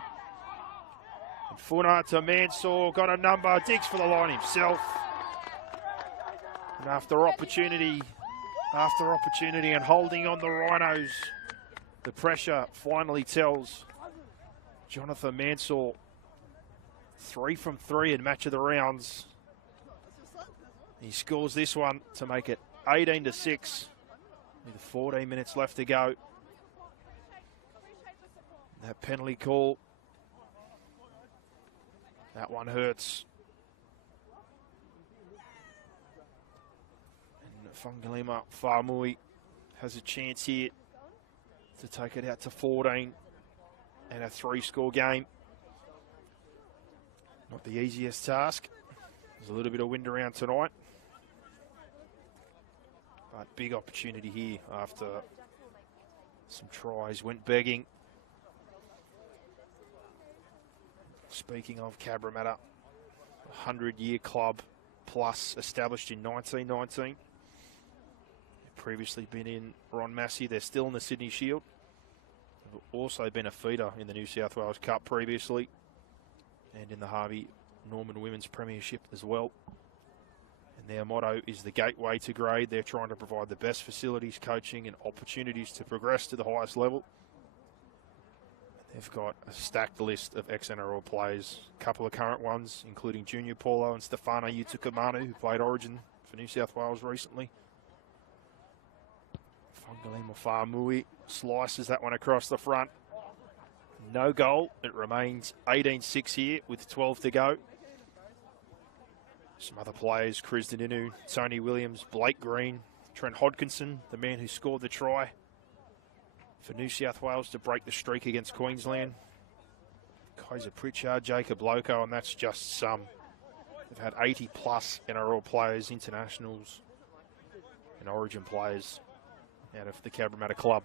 And Funa to Mansour, got a number, digs for the line himself. And after opportunity and holding on the Rhinos, the pressure finally tells. Jonathan Mansour, 3 from 3 in match of the rounds. He scores this one to make it 18-6 with 14 minutes left to go. That penalty call, that one hurts. And Fungalima Whamui has a chance here to take it out to 14 and a 3-score game. Not the easiest task. There's a little bit of wind around tonight. But big opportunity here after some tries went begging. Speaking of Cabramatta, 100-year club plus, established in 1919. They've previously been in Ron Massey. They're still in the Sydney Shield. They've also been a feeder in the New South Wales Cup previously, and in the Harvey Norman Women's Premiership as well. And their motto is the gateway to grade. They're trying to provide the best facilities, coaching and opportunities to progress to the highest level. They've got a stacked list of ex-NRL players, a couple of current ones, including Junior Paulo and Stefano Utukamanu, who played Origin for New South Wales recently. Fungalima Whamui slices that one across the front. No goal. It remains 18-6 here with 12 to go. Some other players, Chris Daninu, Tony Williams, Blake Green, Trent Hodkinson, the man who scored the try for New South Wales to break the streak against Queensland. Kaiser Pritchard, Jacob Loco, and that's just some. They've had 80 plus NRL players, internationals and Origin players out of the Cabramatta club.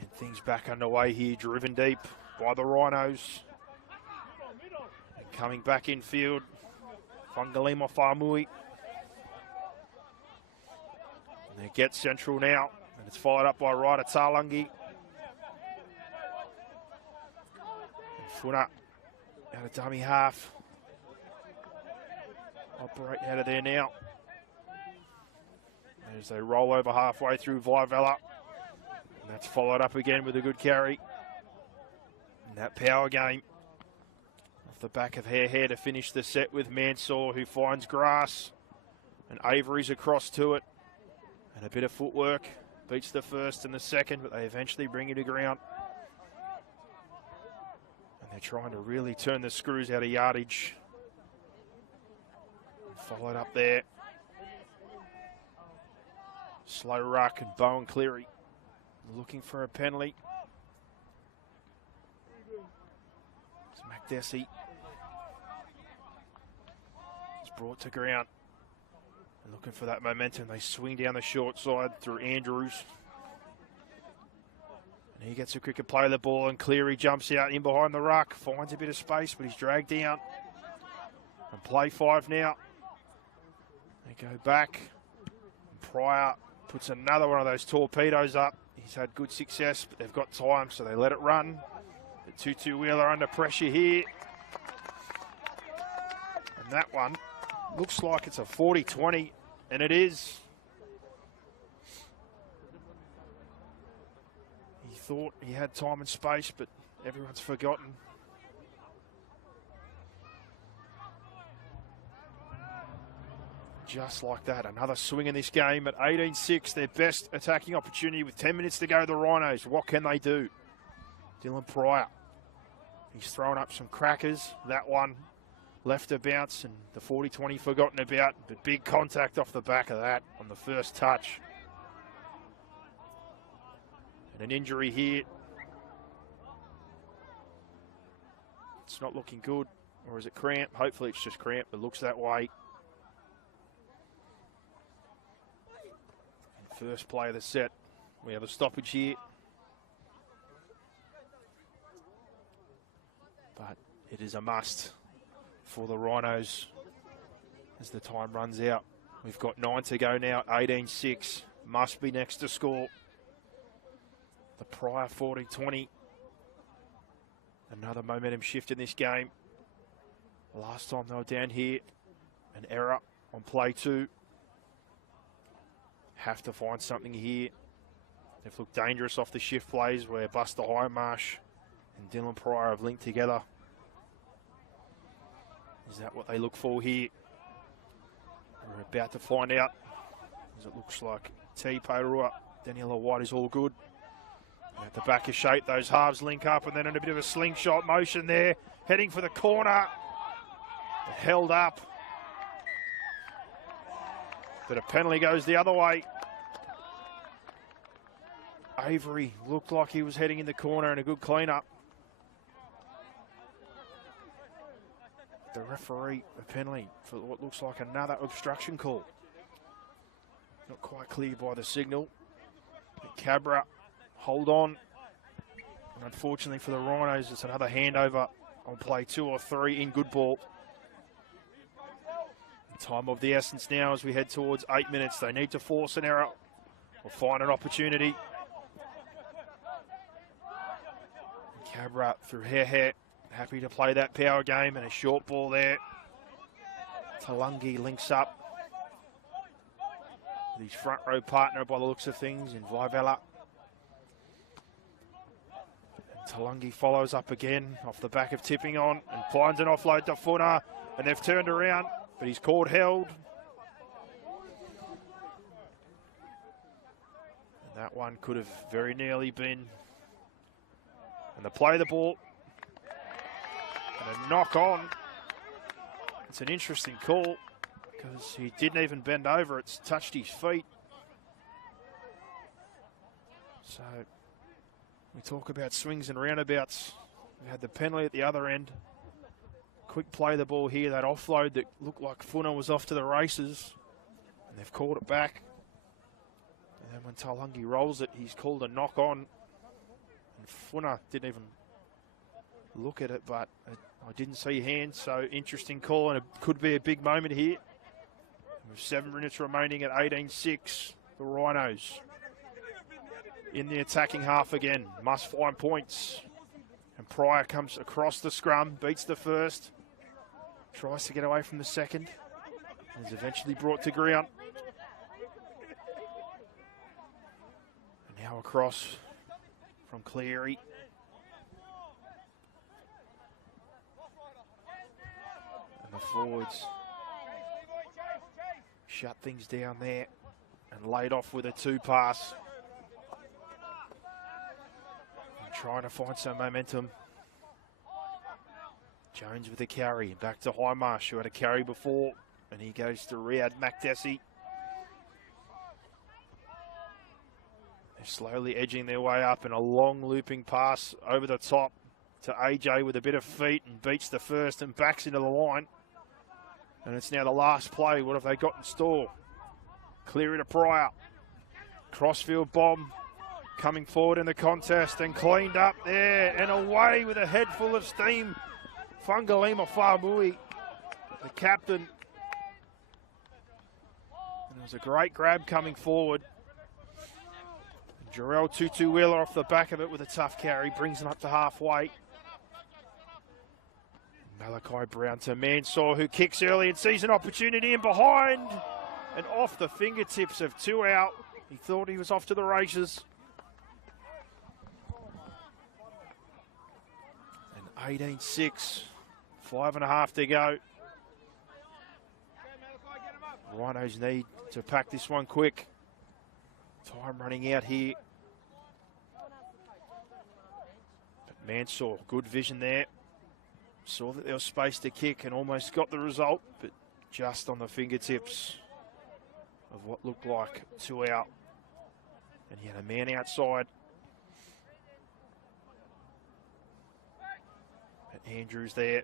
And things back underway here, driven deep by the Rhinos. And coming back in field, Fungalima Whamui. And they get central now, and it's followed up by Ryder Talungi. And Funa out of dummy half. Operating out of there now. As they roll over halfway through Vivella. And that's followed up again with a good carry. And that power game off the back of Hare to finish the set with Mansour, who finds grass. And Avery's across to it. And a bit of footwork. Beats the first and the second, but they eventually bring it to ground. And they're trying to really turn the screws out of yardage. And followed up there Slow ruck and Bowen Cleary looking for a penalty. It's McDessie. It's brought to ground. And looking for that momentum. They swing down the short side through Andrews. And he gets a cricket play of the ball, and Cleary jumps out in behind the ruck. Finds a bit of space, but he's dragged down. And play 5 now. They go back. And Pryor puts another one of those torpedoes up. He's had good success, but they've got time, so they let it run. The 2-2 Wheeler under pressure here. And that one looks like it's a 40-20, and it is. He thought he had time and space, but everyone's forgotten. Just like that, another swing in this game at 18-6, their best attacking opportunity with 10 minutes to go, the Rhinos. What can they do? Dylan Pryor, he's thrown up some crackers. That one left a bounce, and the 40-20 forgotten about, but big contact off the back of that on the first touch. And an injury here. It's not looking good, or is it cramp? Hopefully it's just cramp, it looks that way. First play of the set. We have a stoppage here. But it is a must for the Rhinos as the time runs out. We've got 9 to go now, 18-6. Must be next to score. The Pryor 40-20. Another momentum shift in this game. Last time they were down here, an error on play 2. Have to find something here. They've looked dangerous off the shift plays where Buster Highmarsh and Dylan Pryor have linked together. Is that what they look for here? We're about to find out, as it looks like T. Pairua, Daniela White is all good. And at the back of shape, those halves link up, and then in a bit of a slingshot motion there, heading for the corner. Held up. But a penalty goes the other way. Avery looked like he was heading in the corner, and a good clean-up. The referee, a penalty for what looks like another obstruction call. Not quite clear by the signal. But Cabra, hold on. And unfortunately for the Rhinos, it's another handover on play 2 or 3 in good ball. Time of the essence now as we head towards 8 minutes. They need to force an error or find an opportunity. Cabra through Hare, happy to play that power game, and a short ball there. Talungi links up with his front row partner by the looks of things in Vivella. And Talungi follows up again off the back of tipping on and finds an offload to Funa, and they've turned around. But he's caught held. And that one could have very nearly been. And the play of the ball. And a knock on. It's an interesting call because he didn't even bend over. It's touched his feet. So we talk about swings and roundabouts. We had the penalty at the other end. Quick play of the ball here, that offload that looked like Funa was off to the races. And they've called it back. And then when Talungi rolls it, he's called a knock on. And Funa didn't even look at it, but I didn't see hands, so interesting call, and it could be a big moment here. With 7 minutes remaining at 18-6, the Rhinos in the attacking half again. Must find points. And Pryor comes across the scrum, beats the first. Tries to get away from the second. And is eventually brought to ground. And now across from Cleary. And the forwards shut things down there and laid off with a 2-pass. And trying to find some momentum. Jones with a carry, back to Highmarsh, who had a carry before, and he goes to Riyad Makdessi. They're slowly edging their way up, and a long looping pass over the top to AJ with a bit of feet, and beats the first and backs into the line. And it's now the last play. What have they got in store? Clear to Pryor. Crossfield bomb coming forward in the contest and cleaned up there and away with a head full of steam. Fungalima Faamui, the captain. And it was a great grab coming forward. Jarrell Tutu-Wheeler off the back of it with a tough carry, brings him up to halfway. Malachi Brown to Mansour, who kicks early and sees an opportunity in behind. And off the fingertips of 2 out. He thought he was off to the races. And 18-6, 5.5 to go. Rhinos need to pack this one quick. Time running out here. But Mansour, good vision there. Saw that there was space to kick and almost got the result, but just on the fingertips of what looked like 2 out. And he had a man outside. But Andrews there.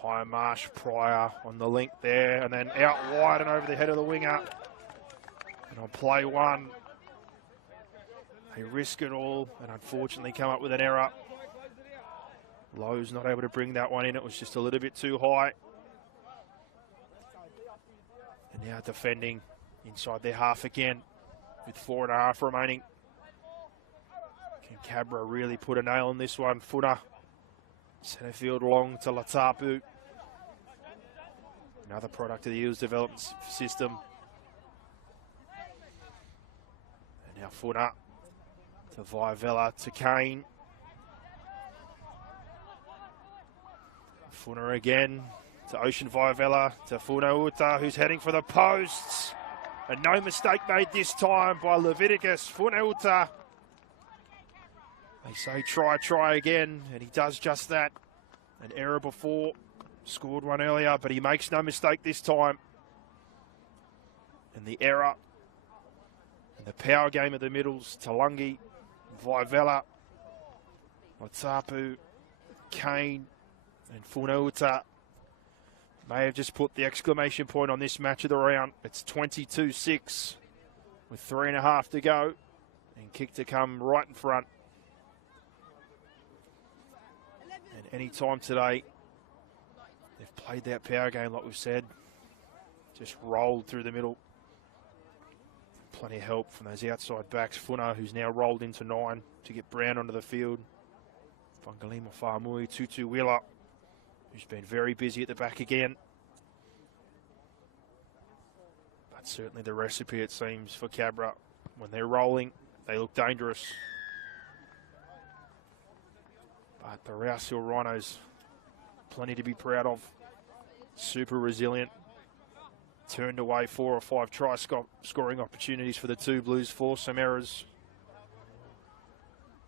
High Marsh, Pryor on the link there, and then out wide and over the head of the winger. And on play one, they risk it all and unfortunately come up with an error. Lowe's not able to bring that one in. It was just a little bit too high. And now defending inside their half again with 4.5 remaining. Can Cabra really put a nail on this one? Footer. Centre field long to Latapu. Another product of the Eels development system. And now Footer to Viavella to Kane. Funa again to Ocean Viavella to Funauta, who's heading for the posts. And no mistake made this time by Leviticus Funauta. They say try again, and he does just that. An error before, scored one earlier, but he makes no mistake this time. And the error, and the power game of the middles, Talungi, Viavella, Latapu, Kane, and Funauta may have just put the exclamation point on this match of the round. It's 22-6 with 3.5 to go, and kick to come right in front. And any time today, they've played that power game like we've said. Just rolled through the middle. Plenty of help from those outside backs. Funa, who's now rolled into 9 to get Brown onto the field. Fungalima Faamui, Tutu-Wheeler, who's been very busy at the back again. But certainly the recipe, it seems, for Cabra. When they're rolling, they look dangerous. But the Rouse Rhinos, plenty to be proud of. Super resilient. Turned away 4 or 5 try scoring opportunities for the 2 Blues, forced some errors.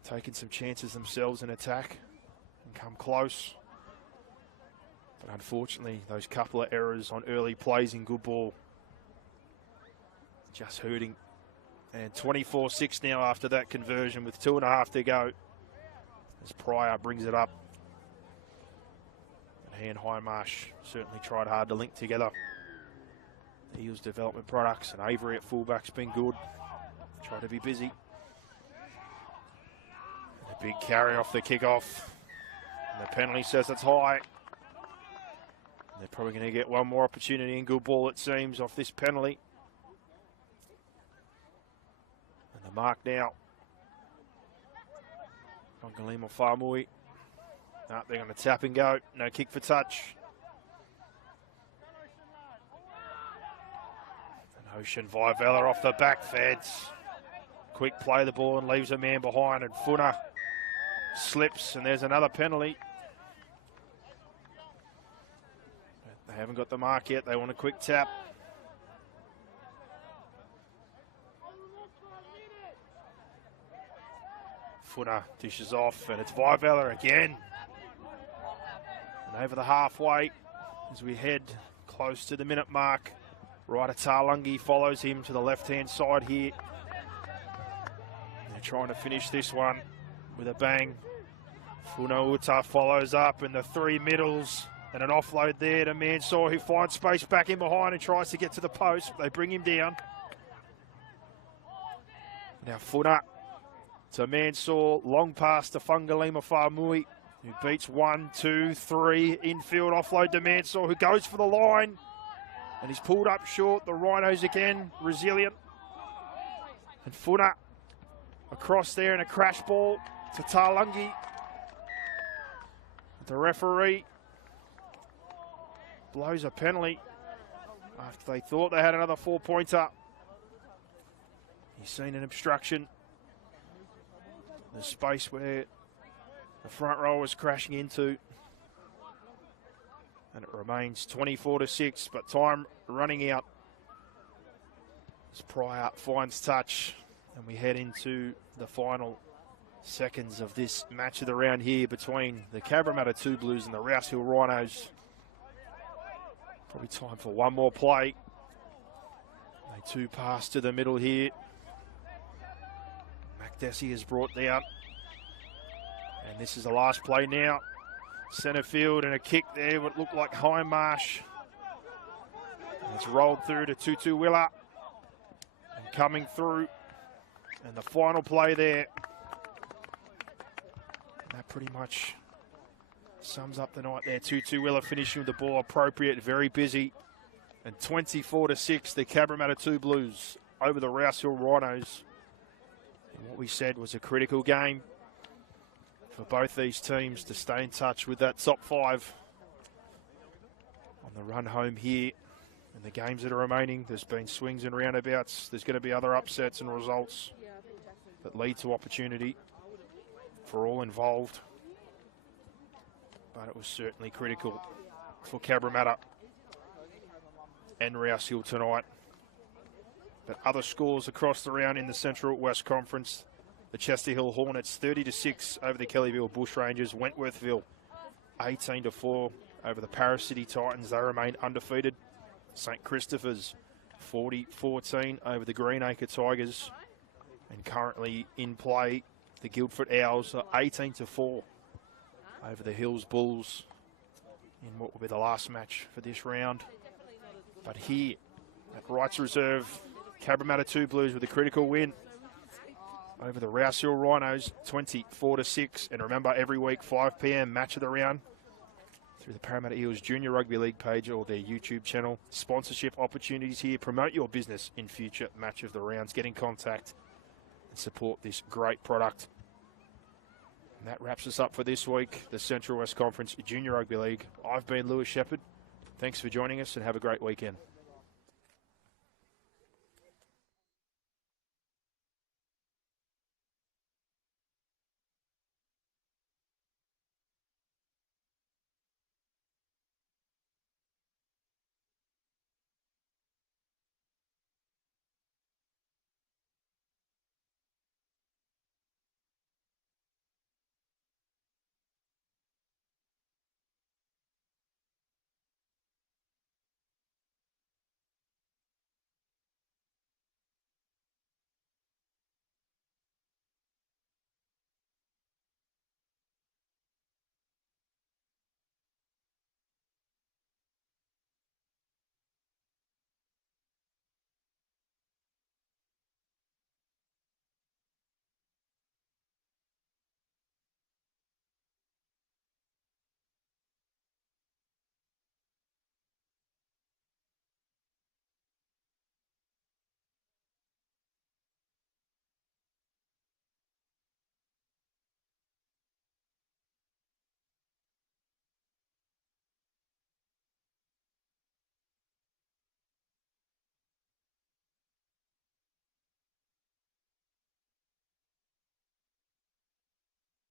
Taking some chances themselves in attack and come close. But unfortunately, those couple of errors on early plays in good ball just hurting. And 24-6 now after that conversion with 2.5 to go as Pryor brings it up. And he and Highmarsh certainly tried hard to link together. The Eels development products, and Avery at fullback's been good. Try to be busy. And a big carry off the kickoff. And the penalty says it's high. And they're probably going to get one more opportunity in good ball, it seems, off this penalty. And the mark now. Fungalima Faamui. No, they're going to tap and go. No kick for touch. And Ocean Viavella off the back fence. Quick play the ball and leaves a man behind, and Funa slips, and there's another penalty. But they haven't got the mark yet. They want a quick tap. Funa dishes off, and it's Viavella again. And over the halfway as we head close to the minute mark. Ryder Tarlungi follows him to the left-hand side here. They're trying to finish this one with a bang. Funauta follows up in the three middles, and an offload there to Mansour, who finds space back in behind and tries to get to the post. They bring him down. Now Funa to Mansour, long pass to Fungalima Famui, who beats 1, 2, 3. Infield offload to Mansour, who goes for the line. And he's pulled up short. The Rhinos again, resilient. And Funa across there in a crash ball to Talangi. The referee blows a penalty after they thought they had another 4-pointer. He's seen an obstruction. The space where the front row was crashing into. And it remains 24-6, but time running out as Pryor finds touch, and we head into the final seconds of this match of the round here between the Cabramatta 2 Blues and the Rouse Hill Rhinos. Probably time for one more play. They two pass to the middle here. McDessie is brought down. And this is the last play now. Centre field and a kick there, what looked like Hindmarsh. And it's rolled through to Tutu Willa. And coming through. And the final play there. And that pretty much sums up the night there. Tutu Willa finishing with the ball appropriate, very busy. And 24-6, the Cabramatta 2 Blues over the Rouse Hill Rhinos. And what we said was a critical game for both these teams to stay in touch with that top 5 on the run home here. And the games that are remaining, there's been swings and roundabouts. There's going to be other upsets and results that lead to opportunity for all involved. But it was certainly critical for Cabramatta and Rouse Hill tonight. But other scores across the round in the Central West Conference. The Chester Hill Hornets 30-6 over the Kellyville Bushrangers. Wentworthville 18-4 over the Paris City Titans. They remain undefeated. St Christopher's 40-14 over the Greenacre Tigers. And currently in play, the Guildford Owls are 18-4 over the Hills Bulls in what will be the last match for this round. But here at Wrights Reserve, Cabramatta 2 Blues with a critical win over the Rouse Hill Rhinos, 24-6. And remember, every week, 5 p.m, match of the round through the Parramatta Eels Junior Rugby League page or their YouTube channel. Sponsorship opportunities here. Promote your business in future match of the rounds. Get in contact and support this great product. And that wraps us up for this week, the Central West Conference Junior Rugby League. I've been Lewis Shepherd. Thanks for joining us and have a great weekend.